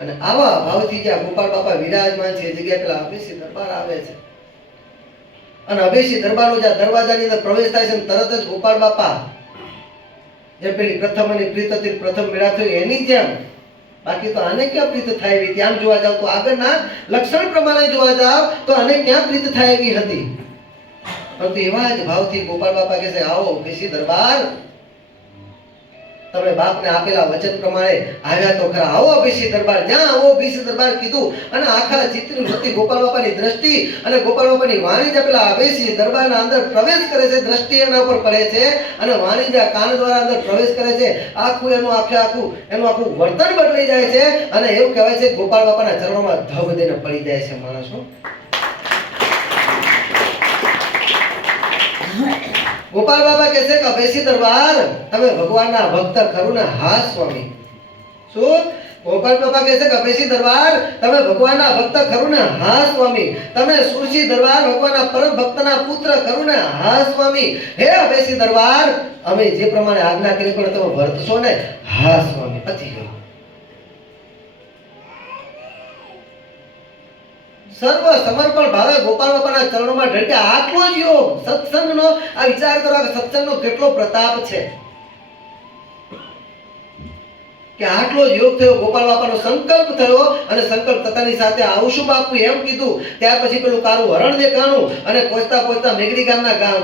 અને આવા ભાવથી જ્યાં ગોપાલ બાપા વિરાજમાન છે, એ જગ્યાએ પેલા અભેસી દરબાર આવે છે. અને અભેસી દરબારનો જ્યાં દરવાજાની અંદર પ્રવેશ થાય છે, તરત જ ગોપાલ બાપા જે પેલી પ્રથમ અને પ્રીત હતી, પ્રથમ મેળા થયો એની જેમ, બાકી તો આને ક્યાં પ્રીત થાય એવી, ત્યાં જોવા જાવ તો આગળના લક્ષણ પ્રમાણે જોવા જાવ તો આને ક્યાં પ્રીત થાય એવી હતી. પરંતુ એવા જ ભાવથી ગોપાલ બાપા કહે છે આવો અભેસી દરબાર, તમે બાપને આપેલા વચન પ્રમાણે આવ્યા તો ખરા. આવો અભેસી દરબાર. જ્યાં આવો અભેસી દરબાર કીધું અને આખા ચિત્રની વૃત્તિ ગોપાલ બાપાની દ્રષ્ટિ અને ગોપાલ બાપાની વાણી જે પેલા અભેસી દરબારના અંદર પ્રવેશ કરે છે, દ્રષ્ટિ એના ઉપર પડે છે અને વાણી જે કાન દ્વારા અંદર પ્રવેશ કરે છે, આખું એનું આખું વર્તન બદલાઈ જાય છે. અને એવું કહેવાય છે ગોપાલ બાપાના ચરણોમાં ધબ દઈને પડી જાય છે માણસો. ગોપાલ બાબા કહે છે કે અભેસી દરબાર તમે ભગવાનના ભક્ત ખરું ને? હા સ્વામી. શું ગોપાલ બાપા કહે છે કે અભયસિંહ દરબાર તમે ભગવાનના ભક્ત ખરું ને? હા સ્વામી. તમે સુરસિંહ દરબાર ભગવાનના પરમ ભક્તના પુત્ર ખરું ને? હા સ્વામી. હે અભયસિંહ દરબાર અમે જે પ્રમાણે આજ્ઞા કરી પણ તમે વર્તશો ને? હા સ્વામી. પતી ગયું. સર્વ સમર્પણ ભાવે ગોપાલ બાપાના ચરણોમાં ઢળ્યા. આટલો જ યોગ સત્સંગનો. આ વિચાર કરો કે સત્સંગનો કેટલો પ્રતાપ છે, કે આટલો જ યોગ થયો. ગોપાલ બાપાનો સંકલ્પ થયો અને સંકલ્પ થતાની સાથે આવશું બાપુ એમ કીધું. ત્યાર પછી પેલું કારું હરણ દેખાણું અને પહોંચતા પહોંચતા મેઘડી ગામના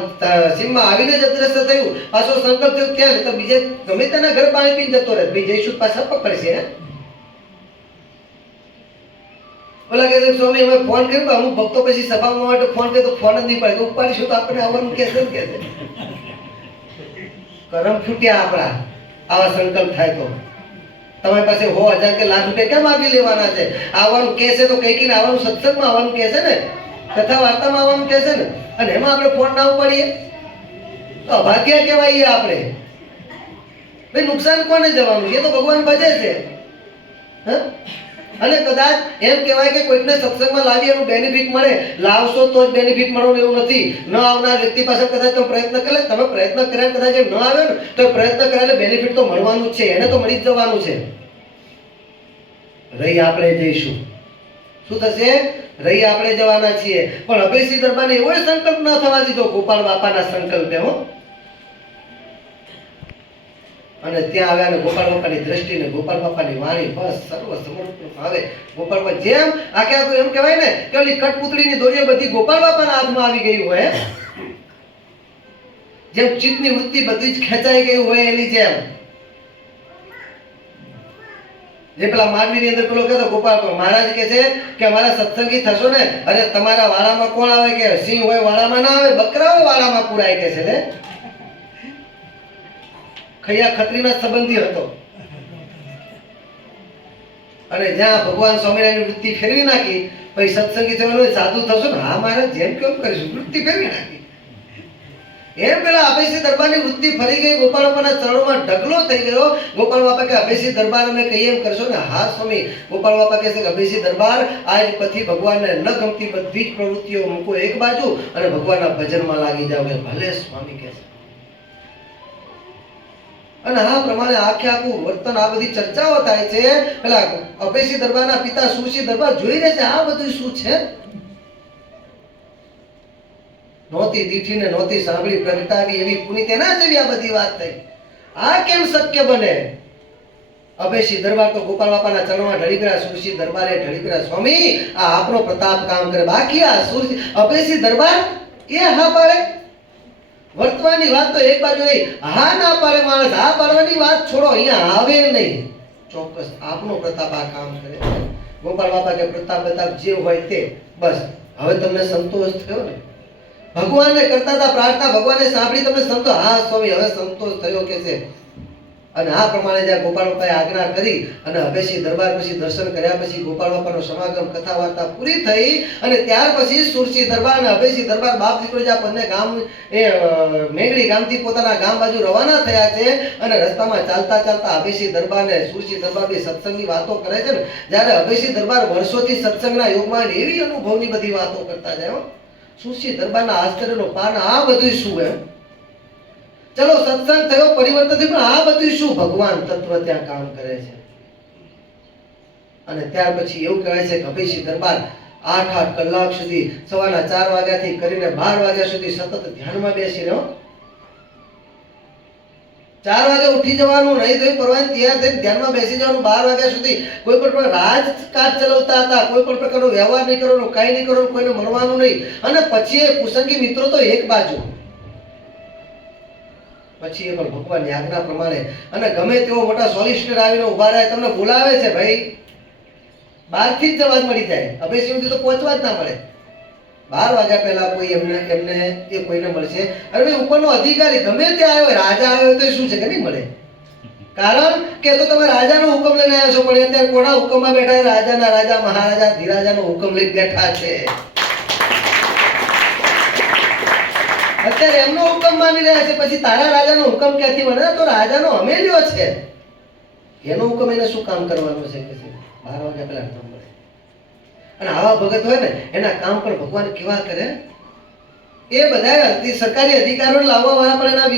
સીમમાં આવીને જ અદ્રશ્ય થયું. પાછો સંકલ્પ થયો ક્યાં તો બીજે ગમે તેના ઘર પાણી પીને જતો રહે. ભાઈ જઈશું પાછા પકડશે. ઓલા કહે સ્વામી અમે ફોન કર્યો અમુક ભક્તો પછી સભામાં માટે ફોન કર્યો તો ફોન જ નહીં પડે તો ઉપાડીશું તો આપણે આવવાનું કહેશે ને. કહેશે કરમ ફૂટ્યા આપણા આવા સંકલ્પ થાય તો. તમારી પાસે 1,000 કે લાખ રૂપિયા કેમ માગી લેવાના છે? આવવાનું કહેશે તો કઈ આવવાનું, સત્સંગમાં આવવાનું કહેશે ને, કથા વાર્તામાં આવવાનું કહેશે ને, અને એમાં આપણે ફોન ના ઉપાડીએ તો અભાગ્યા કહેવાય. આપણે ભાઈ નુકસાન કોને જવાનું? એ તો ભગવાન ભજે છે. અને કદાચ એમ કહેવાય કે કોઈકને સત્સંગમાં લાવી એનું બેનિફિટ મળે. લાવશો તો જ બેનિફિટ મળવાનું એવું નથી. ન આવનાર વ્યક્તિ પાસે કદાચ તમે પ્રયત્ન કરે, તમે પ્રયત્ન કર્યા કદાચ એમ ન આવે ને તો પ્રયત્ન કર્યા બેનિફિટ તો મળવાનું જ છે. એને તો મળી જ જવાનું છે. રહી આપણે જઈશું. શું થશે? રહી આપણે જવાના છીએ. પણ અભયસિંહ દરબારને એવો સંકલ્પ ન થવા દીધો ગોપાલ બાપાના સંકલ્પે. અને ત્યાં આવ્યા ને ગોપાલ બાપાની દ્રષ્ટિને ગોપાલ બાપાની વાણી બસ સર્વ સમર્પણ ભાવે ગોપાલ બાપા જેમ આખે આખું એમ કહેવાય ને કે ઓલી કઠપુતળીની દોરીઓ બધી ગોપાલ બાપાના હાથમાં આવી ગઈ હોય. જેમ ચિત્તની વૃત્તિ બધી જ ખેંચાઈ ગઈ હોય એની જેમ. જે પેલા માંડવીની અંદર પેલો કહેતો ગોપાલ મહારાજ કહે છે કે અમારા સત્સંગી થશો ને, અરે તમારા વાળામાં કોણ આવે? કે સિંહ હોય વાળામાં ના આવે, બકરાઓ વાળામાં પુરાય કે છે. ખૈયા ખત્રીના સંબંધી હતો અને જ્યાં ભગવાન સ્વામિનારાયણ વૃત્તિ ફેરવી નાખી પછી સત્સંગી થવાનું સાધુ થશો ને? હા મારે જેમ કેમ કરીશું, વૃત્તિ ફેરવી નાખી. એમ પેલા અભયસિંહ દરબારની વૃત્તિ ફરી ગઈ. ગોપાલ બાપાના ચરણોમાં ઢગલો થઈ ગયો. ગોપાલ બાપા કે અભયસિંહ દરબાર અમે કહીએ એમ કરશો ને? હા સ્વામી. ગોપાલ બાપા કહે છે કે અભયસિંહ દરબાર આજ પછી ભગવાનને ન ગમતી બધી જ પ્રવૃત્તિઓ મૂકો એક બાજુ અને ભગવાનના ભજનમાં લાગી જાવ. ભલે સ્વામી કહે છે. અને આ પ્રમાણે આખે આખું વર્તન, આ બધી ચર્ચાઓ થાય છે. પેલા અભયસિંહ દરબારના પિતા સુરસિંહ દરબાર જોઈ રહે છે આ બધું શું છે. નહોતી દીઠી ને નહોતી સાંભળી પ્રગટાવી એવી પુનિત એના જેવી આ બધી વાત થઈ. આ કેમ શક્ય બને? અભયસિંહ દરબાર તો ગોપાલ બાપાના ચરણોમાં ઢળી ગયા. સુરસિંહ દરબારે ઢળી ગયા. સ્વામી આ આપણો પ્રતાપ કામ કરે. બાકી આ સુરસિંહ અભયસિંહ દરબાર એ હા પાડે. વર્તવાની વાત તો એક બાજુ નહીં, હા ના પાડે માણસ. હા પાડવાની વાત છોડો, અહીંયા આવે નહીં. ચોક્કસ આપણો પ્રતાપ આ કામ કરે. ગોપાલ બાપા કે પ્રતાપ જે હોય તે બસ. હવે તમને સંતોષ થયો ને? ભગવાનને કરતા હતા પ્રાર્થના, ભગવાને સાંભળી તમને સંતોષ? હા સ્વામી હવે સંતોષ થયો કે છે. અને આ પ્રમાણે જ્યાં ગોપાલ બાપાએ આજ્ઞા કરી અને અભયસિંહ દરબાર પછી દર્શન કર્યા પછી ગોપાલ બાપાનો સમાગમ કથા વાર્તા પૂરી થઈ અને ત્યાર પછી સુરસિંહ દરબાર અને અભયસિંહ દરબાર બાપ દીકરો જ્યાં બંને ગામ એ મેઘડી ગામથી પોતાના ગામ બાજુ રવાના થયા છે. અને રસ્તામાં ચાલતા ચાલતા અભયસિંહ દરબાર ને સુરસિંહ દરબાર બે સત્સંગની વાતો કરે છે ને. જ્યારે અભયસિંહ દરબાર વર્ષોથી સત્સંગના યોગમાં એવી અનુભવની બધી વાતો કરતા જાય. સુરસિંહ દરબારના આશ્ચર્યનો પાર આ બધું શું એમ. ચલો સત્સંગ થયો, પરિવર્તન થયું, પણ આ બધું શું ભગવાન તત્વ ત્યાં કામ કરે છે. અને ત્યાર પછી એવું કહેવાય છે કે અભયસિંહ દરબાર 8-8 કલાક સુધી સવારના 4 વાગ્યાથી કરીને 12 વાગ્યા સુધી સતત ધ્યાનમાં બેસી રહ્યો. 4 વાગે ઉઠી જવાનું, નહીં ધોઈ પરવાની તૈયાર થઈને ધ્યાનમાં બેસી જવાનું 12 વાગ્યા સુધી. કોઈ પણ રાજકાજ ચલાવતા હતા, કોઈ પણ પ્રકારનો વ્યવહાર નહીં કરવાનો, કાંઈ નહીં કરવાનું, કોઈને મળવાનું નહીં. અને પછી એ કુસંગી મિત્રો તો એક બાજુ, પછી એ પણ ભગવાનની આજ્ઞા પ્રમાણે. અને ગમે તેવો મોટા સોલિસિટર આવીને ઉભા રહે, તમને બોલાવે છે ભાઈ, બહારથી જ જવા મળી જાય. અભયસિંહ સુધી તો પહોંચવા જ ના મળે. 12 વાગ્યા પહેલા કોઈ એમને એ કોઈને મળશે. અરે ભાઈ ઉપરનો અધિકારી ગમે તે આવ્યો, રાજા આવ્યો તો શું છે કે નહીં મળે? કારણ કે તો તમે રાજાનો હુકમ લઈને આવ્યા છો, પણ અત્યારે કોના હુકમમાં બેઠા? રાજાના રાજા મહારાજા ધીરાજાનો હુકમ લઈને બેઠા છે. અત્યારે એમનો હુકમ માની રહ્યા છે, પછી તારા રાજાનો હુકમ ક્યાંથી મળે? તો રાજાનો અમેલ્યો છે. એનો હુકમ એને શું કામ કરવાનો છે કે છે 12 વાગ્યા પહેલા ન મળે. અને આવા ભગત હોય ને એના કામ પણ ભગવાન કેવા કરે. એ બધા સરકારી અધિકારીઓ લાવવા વાળા પણ એના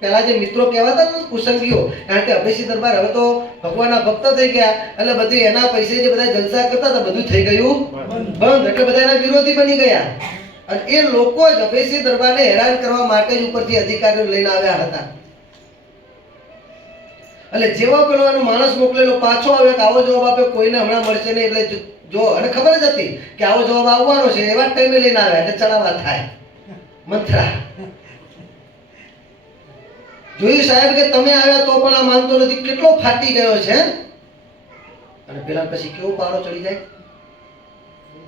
પહેલા જે મિત્રો કહેવાતા ને કુસંગીઓ, કારણ કે અભયસિંહ દરબાર હવે તો ભગવાનના ભક્ત થઈ ગયા એટલે બધી એના પૈસે જે બધા જલસા કરતા હતા બધું થઈ ગયું બંધ, એટલે બધા એના વિરોધી બની ગયા. અને એ લોકો જ અભયસિંહ દરબારને હેરાન કરવા માટે જ ઉપરથી અધિકારીઓ લઈને આવ્યા હતા. એટલે જેવો પેલો એનો માણસ મોકલેલો પાછો આવ્યો કે આવો જવાબ આપે કોઈને હમણાં મળશે નહીં, એટલે જો અને ખબર જ હતી કે આવો જવાબ આવવાનો છે, એવા ટાઈમે લઈને આવ્યા એટલે ચડાવવા થાય મંથરા. જોયું સાહેબ કે તમે આવ્યા તો પણ આ માનતો નથી, કેટલો ફાટી ગયો છે. અને પેલા પછી કેવો પારો ચડી જાય.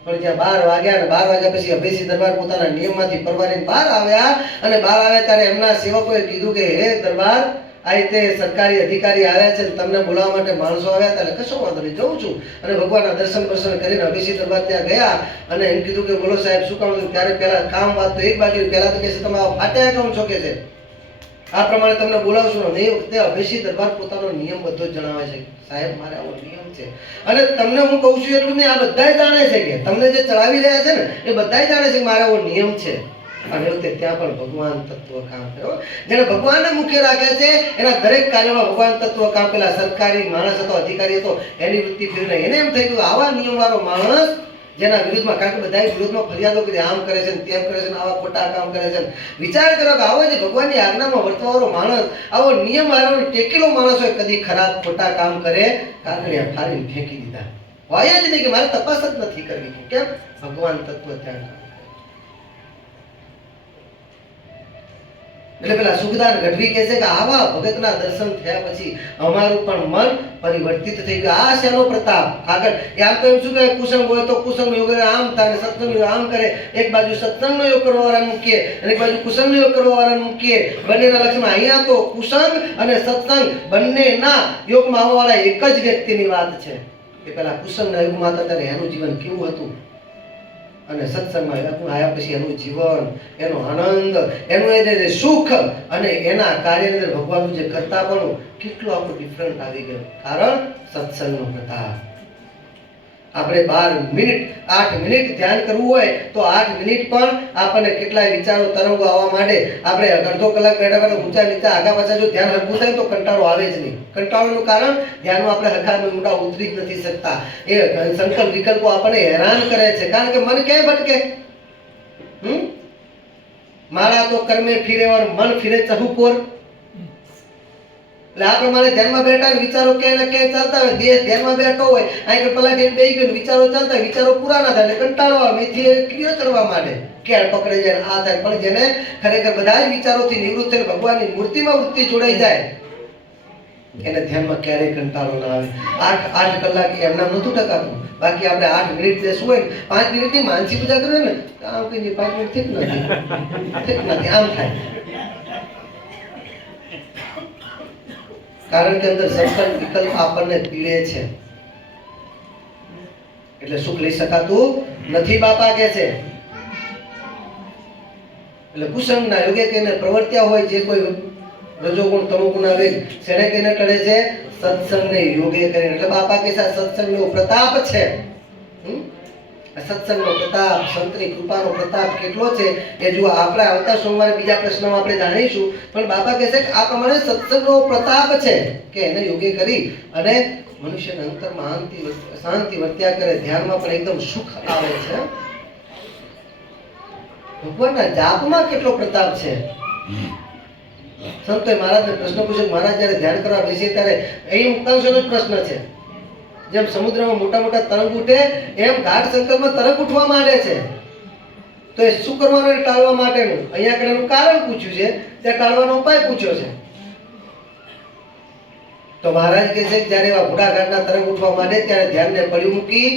પણ જ્યાં 12 વાગ્યા અને 12 વાગ્યા પછી અભયસિંહ દરબાર પોતાના નિયમમાંથી પરવારીને બહાર આવ્યા અને બહાર આવ્યા ત્યારે એમના સેવકોએ કીધું કે હે દરબાર, આ રીતે સરકારી અધિકારી આવ્યા છે, તમને બોલાવવા માટે માણસો આવ્યા હતા, એટલે કશો વાંધો નહીં, જઉં છું. અને ભગવાનના દર્શન કરીને અભયસિંહ દરબાર ત્યાં ગયા અને એમ કીધું કે બોલો સાહેબ શું કામ. ત્યારે પેલા કામ વાત તો એક બાજુ, પહેલા તો કહે છે તમે ફાટ્યા કેમ છો કે છે, આ પ્રમાણે તમને બોલાવશું ને. એ વખતે અભયસિંહ દરબાર પોતાનો નિયમ બધો જ જણાવે છે, સાહેબ મારે આવો નિયમ છે. અને તમને હું કહું છું એટલું નહીં, આ બધા જાણે છે કે તમને જે ચડાવી રહ્યા છે ને એ બધા જાણે છે કે મારે આવો નિયમ છે. અને એ વખતે ત્યાં પણ ભગવાન તત્વ કામ કર્યો. જેને ભગવાનને મુખ્ય રાખે છે એના દરેક કાર્યમાં ભગવાન તત્વ કામ. પેલા સરકારી માણસ હતો, અધિકારી હતો, એની વૃત્તિ ફેરવીને એને એમ થઈ ગયું આવા નિયમ વાળો માણસ જેના વિરુદ્ધમાં, કારણ કે બધા વિરોધમાં ફરિયાદો કરી, આમ કરે છે તેમ કરે છે, આવા ખોટા કામ કરે છે. વિચાર કરો કે આવો જે ભગવાનની આજ્ઞામાં વર્તવાવાળો માણસ, આવો નિયમ વાળો ટેકેલો માણસ હોય, કદી ખરાબ ખોટા કામ કરે કાગળિયા ફાડીને ફેંકી દીધા હોય જ નહીં, કે મારે તપાસ જ નથી કરવી. કેમ? ભગવાન તત્વ ત્યાં. એટલે પેલા સુખદાન ગઢવી કહે છે કે આવા ભગતના દર્શન થયા પછી અમારું પણ મન પરિવર્તિત થઈ ગયું. આ શેનો પ્રતાપ આગળ આમ તો એમ શું કહે, કુસંગ હોય તો કુસંગ યોગ આમ થાય, સત્સંગ આમ કરે. એક બાજુ સત્સંગનો યોગ કરવા વાળાને મૂકીએ અને એક બાજુ કુસંગનો યોગ કરવા વાળાને મૂકીએ. બંનેના લક્ષમાં અહીંયા તો કુસંગ અને સત્સંગ બંનેના યોગમાં આવવા વાળા એક જ વ્યક્તિની વાત છે કે પેલા કુસંગના યુગમાં હતા ત્યારે એનું જીવન કેવું હતું અને સત્સંગમાં આવ્યા પછી એનું જીવન, એનો આનંદ, એનું એ સુખ અને એના કાર્યની અંદર ભગવાનનું જે કરતાપણું કેટલું આપણું ડિફરન્ટ આવી ગયું. કારણ સત્સંગનો પ્રતાપ. આપણે 8 મિનિટ ધ્યાન કરવું હોય તો 8 મિનિટ પણ આપણને કેટલાય વિચારો તરંગો આવવા માટે આપણે અડધો કલાક બેઠા ઊંચા નીચા આગા પાછા જો ધ્યાન હરખું થાય તો કંટાળો આવે જ નહીં. કંટાળોનું કારણ ધ્યાનમાં આપણે હરખા ઊંડા ઉતરી જ નથી શકતા. એ સંકલ્પ વિકલ્પો આપણને હેરાન કરે છે, કારણ કે મન ક્યાંય ભટકે. મારા તો કર્મે ફિરે ઓર મન ફિરે ચહુપોર. એટલે આ પ્રમાણે ધ્યાનમાં બેઠા વિચારો ક્યાંય ને ક્યાંય ચાલતા હોય, દેહ ધ્યાનમાં બેઠો હોય, અહીં પલાટી બેસી ગયો, વિચારો ચાલતા હોય, વિચારો પૂરા ના થાય એટલે કંટાળો આવે, મેથી ક્રિયા કરવા માટે કેળ પકડે જાય, આ થાય. પણ જેને ખરેખર બધા જ વિચારોથી નિવૃત્ત થઈને ભગવાનની મૂર્તિમાં વૃત્તિ જોડાઈ જાય એને ધ્યાનમાં ક્યારેય કંટાળો ના આવે. 8 કલાક એમના નહોતું ટકાતું. બાકી આપણે 8 મિનિટ બેસવું હોય ને 5 મિનિટની માનસી પૂજા કરીએ ને આમ કઈ 5 મિનિટ ઠીક નથી આમ થાય. કારણ કે અંદર સંકલ્પ વિકલ્પ આપણને પીડે છે એટલે સુખ લઈ શકાતું નથી, બાપા કહે છે. એટલે કુસંગના યોગે કહીને પ્રવર્ત્યા હોય જે કોઈ રજોગુણ તમોગુણના વેગ શેને કહીને ટળે છે? સત્સંગને યોગે કરીને. એટલે બાપા કહે છે સત્સંગનો પ્રતાપ છે. સત્સંગનો પ્રતાપ, સંતની કૃપાનો પ્રતાપ કેટલો છે એ જો આપણે આવતા સોમવારે બીજા પ્રશ્નમાં આપણે જાણીશું. પણ બાપા કહે છે કે આ પ્રમાણે સત્સંગનો પ્રતાપ છે કે એને યોગે કરી અને મનુષ્યના અંતરમાં શાંતિ વર્ત્યા કરે, ધ્યાનમાં પણ એકદમ સુખ આવે છે. ભગવાનના જાપમાં કેટલો પ્રતાપ છે. સંતોએ મહારાજને પ્રશ્ન પૂછ્યો, મહારાજ જ્યારે ધ્યાન કરવા બેસીએ ત્યારે અહીં મુક્તાંશનો પ્રશ્ન છે. જેમ સમુદ્રમાં મોટા મોટા તરંગ ઉઠે એમ ઘાટ સંકલ્પમાં તરંગ ઉઠવા માંડે છે, તો એ શું કરવાનું ટાળવા માટેનું અહીંયા આગળ એનું કારણ પૂછ્યું છે, ત્યાં ટાળવાનો ઉપાય પૂછ્યો છે. તો મહારાજ કહે છે જ્યારે એવા ઘોડા ઘાટના તરંગ ઉઠવા માંડે ત્યારે ધ્યાનને પડ્યું મૂકી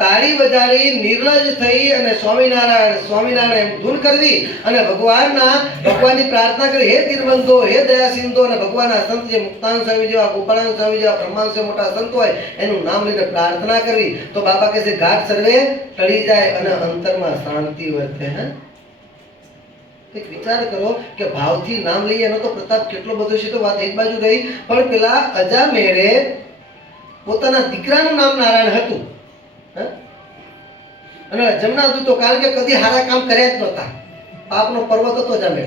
તાળી બજાડી નિર્લજ થઈ અને સ્વામિનારાયણ એમ ધૂન કરવી અને ભગવાનની પ્રાર્થના કરી, હે ધીરબંધો, હે દયાસિંધો. અને ભગવાનના સંત જે મુક્તાન સ્વામી જેવા, ગોપાળાન સ્વામી જેવા, બ્રહ્માંડ સે મોટા સંત હોય એનું નામ લઈને પ્રાર્થના કરવી. તો બાપા કહે છે ઘાટ સર્વે ટળી જાય અને અંતરમાં શાંતિ વર્તે. એક વિચાર કરો કે ભાવથી નામ લઈએ એનો તો પ્રતાપ કેટલો બધો છે. તો વાત એક બાજુ રહી, પણ પેલા અજામેળે પોતાના દીકરાનું નામ નારાયણ હતું. હે? અને જમનાદૂતો કારણ કે કદી સારા કામ કર્યા જ નહોતા, પાપનો પર્વત હતો જમે.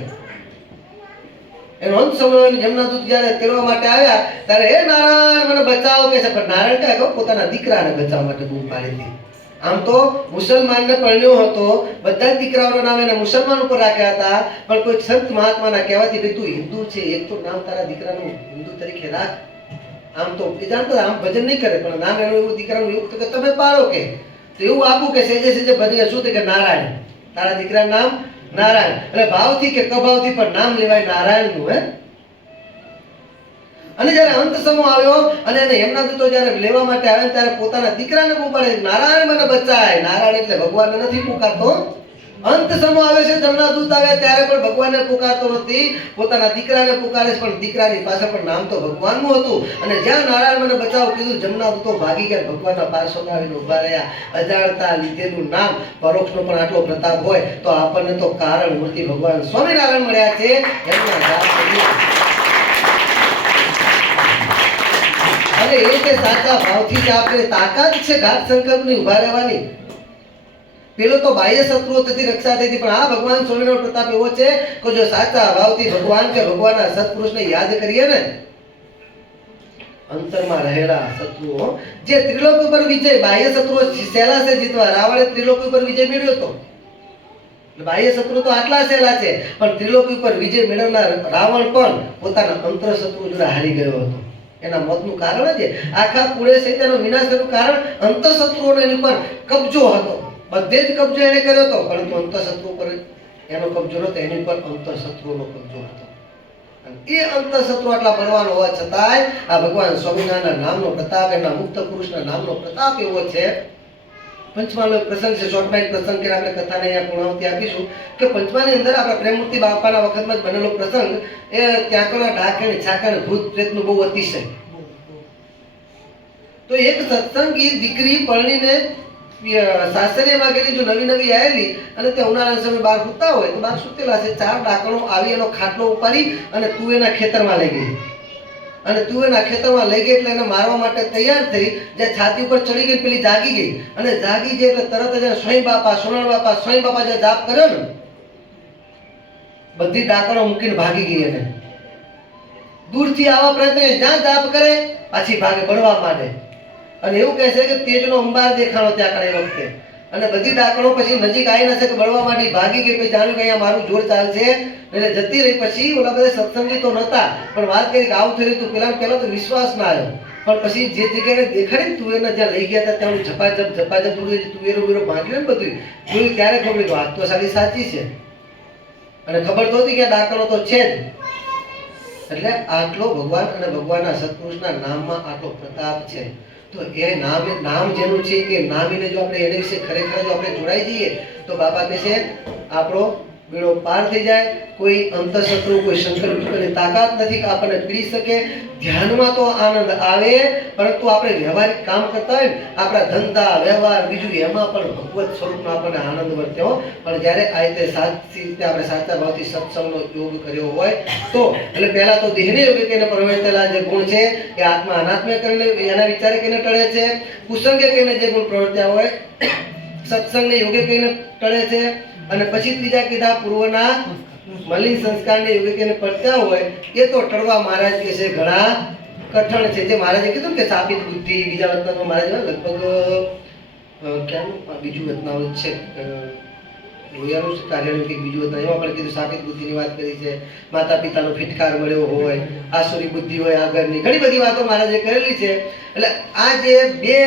એનો અંત સમય જમનાદૂત જ્યારે તેડવા માટે આવ્યા ત્યારે હે નારાયણ મને બચાવો કે છે, પણ નારાયણ કહે કે પોતાના દીકરાને બચાવવા માટે બૂમ પાડી હતી. આમ તો મુસલમાનને પરણ્યો હતો, બધા જ દીકરાઓના નામ એને મુસલમાન ઉપર રાખ્યા હતા, પણ કોઈ સંત મહાત્માના કહેવાથી કે તું હિન્દુ છે, એક તો નામ તારા દીકરાનું હિન્દુ તરીકે રાખ. આમ તો એ જાણતા આમ ભજન નહીં કરે, પણ નામ એનું એવું દીકરાનું એવું કે તમે પાડો કે તો એવું આપું કે સેજે સેજે ભજન શું કે નારાયણ, તારા દીકરાનું નામ નારાયણ. એટલે ભાવથી કે કભાવથી પણ નામ લેવાય નારાયણનું. હે અને જ્યારે અંત સમય આવ્યો અને એને યમનાદૂતો જ્યારે લેવા માટે આવ્યા ત્યારે પોતાના દીકરાને પુકારે નારાયણ મને બચાય. નારાયણ એટલે ભગવાનને નથી પુકારતો. અંત સમય આવે છે, જમનાદૂત આવ્યા ત્યારે પણ ભગવાનને પુકારતો નથી, પોતાના દીકરાને પુકારે છે, પણ દીકરાની પાસે પણ નામ તો ભગવાનનું હતું. અને જ્યાં નારાયણ મને બચાવ કીધું જમનાદૂતો ભાગી ગયા, ભગવાનના પાર્શ્વમાં આવીને ઉભા રહ્યા. અજાણતા લીધેલું નામ, પરોક્ષનો પણ આટલો પ્રતાપ હોય તો આપણને તો કારણ મૂર્તિ ભગવાન સ્વામિનારાયણ મળ્યા છે. એમના જાપ કરીએ અને એ કે સાચા ભાવથી જ આપણે તાકાત છે ઘાટ સંકલ્પની ઉભા રહેવાની. પેલો તો બાહ્ય શત્રુઓથી રક્ષા થઈ હતી, પણ આ ભગવાન સ્વામિનો પ્રતાપ એવો છે કે જો સાચા ભાવથી ભગવાન કે ભગવાનના સત્પુરુષને યાદ કરીએ ને, અંતરમાં રહેલા શત્રુઓ જે ત્રિલોક ઉપર વિજય, બાહ્ય શત્રુઓ સહેલા છે જીતવા. રાવણે ત્રિલોક ઉપર વિજય મેળવ્યો હતો, બાહ્ય શત્રુ તો આટલા સહેલા છે, પણ ત્રિલોક ઉપર વિજય મેળવનાર રાવણ પણ પોતાના અંતર શત્રુ જોડે હારી ગયો હતો. એના મોતનું કારણ જ આખા કુળે સૈન્યનો વિનાશનું કારણ અંતઃશત્રુઓનો એની પર કબજો હતો. બધે જ કબજો એને કર્યો હતો, પરંતુ અંતઃશત્રુ પર એનો કબજો નહોતો, એની પર અંતઃશત્રુનો કબજો હતો. અને એ અંતઃશત્રુ આટલા બળવાન હોવા છતાંય આ ભગવાન સ્વામિનારાયણના નામનો પ્રતાપ, એના મુક્ત પુરુષના નામનો પ્રતાપ એવો છે. પંચમહાલનો પ્રસંગ છે, શોર્ટમાં પ્રસંગ કે આપણે કથાને અહીંયા પૂર્ણાવતી આપીશું કે પંચમહાલની અંદર આપણા પ્રેમમૂર્તિ બાપાના વખતમાં જ બનેલો પ્રસંગ. એ ત્યાંના ઢાકણ છાકણ ભૂત પ્રેતનું બહુ અતિશય. તો એક સત્સંગી દીકરી પરણીને સાસરીમાં ગયેલી, જો નવી નવી આવેલી અને તે ઉનાળાના સમય બહાર સૂતા હોય તો બહાર સૂતેલા છે, 4 ડાકણો આવી એનો ખાટલો ઉપાડી અને તુવેરના ખેતરમાં લઈ ગઈ. અને તુવેરના ખેતરમાં લઈ ગઈ એટલે એને મારવા માટે તૈયાર થઈ. જે છાતી ઉપર ચડી ગઈ પેલી જાગી ગઈ, અને જાગી ગઈ એટલે તરત જ સ્વયં બાપા જે જાપ કર્યો ને, બધી ડાકણો મૂકીને ભાગી ગઈ. એને દૂરથી આવા પ્રયત્ન જ્યાં જાપ કરે પાછી ભાગે, બળવા માંડે. અને એવું કહે છે કે તેજનો અંબાર દેખાણો ત્યાં કણે વખતે, અને બધી ડાકણો પછી નજીક આવી નથી કે બળવા માંડી, ભાગી ગઈ. પછી જાણ્યું કે અહીંયા મારું જોર ચાલશે એટલે જતી રહી. પછી ઓલા બધા સત્સંગી તો નહોતા, પણ વાત કરી કે આવું થયું હતું. પેલા તો વિશ્વાસ ના આવ્યો, પણ પછી જે જગ્યાએ દેખાડી તુવેરના જ્યાં લઈ ગયા હતા ત્યાં ઝપાઝપ તુવેરો ભાગ્યો ને બધું જોયું ત્યારે ખબર પડી વાત તો સાચી છે. અને ખબર તો હતી કે ડાકણો તો છે જ. એટલે આટલો ભગવાન અને ભગવાનના સત્પુરુષના નામમાં આટલો પ્રતાપ છે. તો એ નામ જેનું છે એ નામીને જો આપણે એના વિશે ખરેખર જો આપણે જોડાઈ જઈએ તો બાપા કહે છે આપણો બેડો પાર થઈ જાય. કોઈ અંતઃશત્રુ, કોઈ શંકરની તાકાત નથી કે આપણને પીડી શકે. ધ્યાનમાં તો આનંદ આવે, પરંતુ આપણે વ્યવહારિક કામ કરતા હોય આપણા ધંધા વ્યવહાર બીજું એમાં પણ ભગવત સ્વરૂપનો આપણને આનંદ વર્ત્યો. પણ જ્યારે આ રીતે સાચી રીતે આપણે સાચા ભાવથી સત્સંગનો યોગ કર્યો હોય તો, એટલે પહેલા તો દેહને યોગ્ય કહીને પ્રવર્તેલા જે ગુણ છે એ આત્મા અનાત્મે કરીને એના વિચારે કહીને ટળે છે. કુસંગે કહીને જે ગુણ પ્રવર્ત્યા હોય સત્સંગને યોગ્ય કહીને ટળે છે. અને પછી ત્રીજા કીધા પૂર્વના મલિન સંસ્કારને યોગ્ય કહીને પડતા હોય એ તો ટળવા મહારાજ કહે છે ઘણા કઠણ છે. જે મહારાજે કીધું કે સાપિત બુદ્ધિ, બીજા વતનમાં મહારાજ લગભગ ક્યાંનું બીજું વતનાવત છે, લોયાનું કાર્યનું કે બીજું વતન, એમાં પણ કીધું સાપિત બુદ્ધિની વાત કરી છે. માતા પિતાનો ફિટકાર મળ્યો હોય, આસુરી બુદ્ધિ હોય આગળની, ઘણી બધી વાતો મહારાજે કરેલી છે. એટલે આ જે 2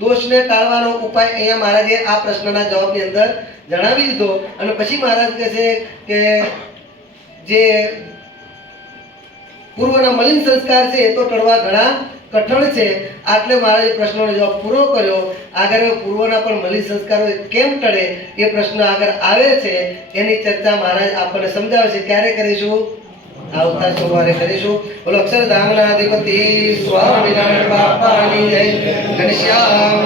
દોષને ટાળવાનો ઉપાય અહીંયા મહારાજે આ પ્રશ્નના જવાબની અંદર જણાવી દીધો. અને પછી મહારાજ કહે છે કે જે પૂર્વના મલિન સંસ્કાર છે એ તો ટળવા ઘણા કઠણ છે. આટલે મહારાજે પ્રશ્નનો જવાબ પૂરો કર્યો. આગળ પૂર્વના પણ મલિન સંસ્કારો કેમ ટળે એ પ્રશ્ન આગળ આવે છે, એની ચર્ચા મહારાજ આપણને સમજાવે છે. ક્યારે કરીશું? આવતા સોમવારે કરીશું. બોલો અક્ષરધામના અધિપતિ સ્વામિનારાયણ બાપાની જય. ઘનશ્યામ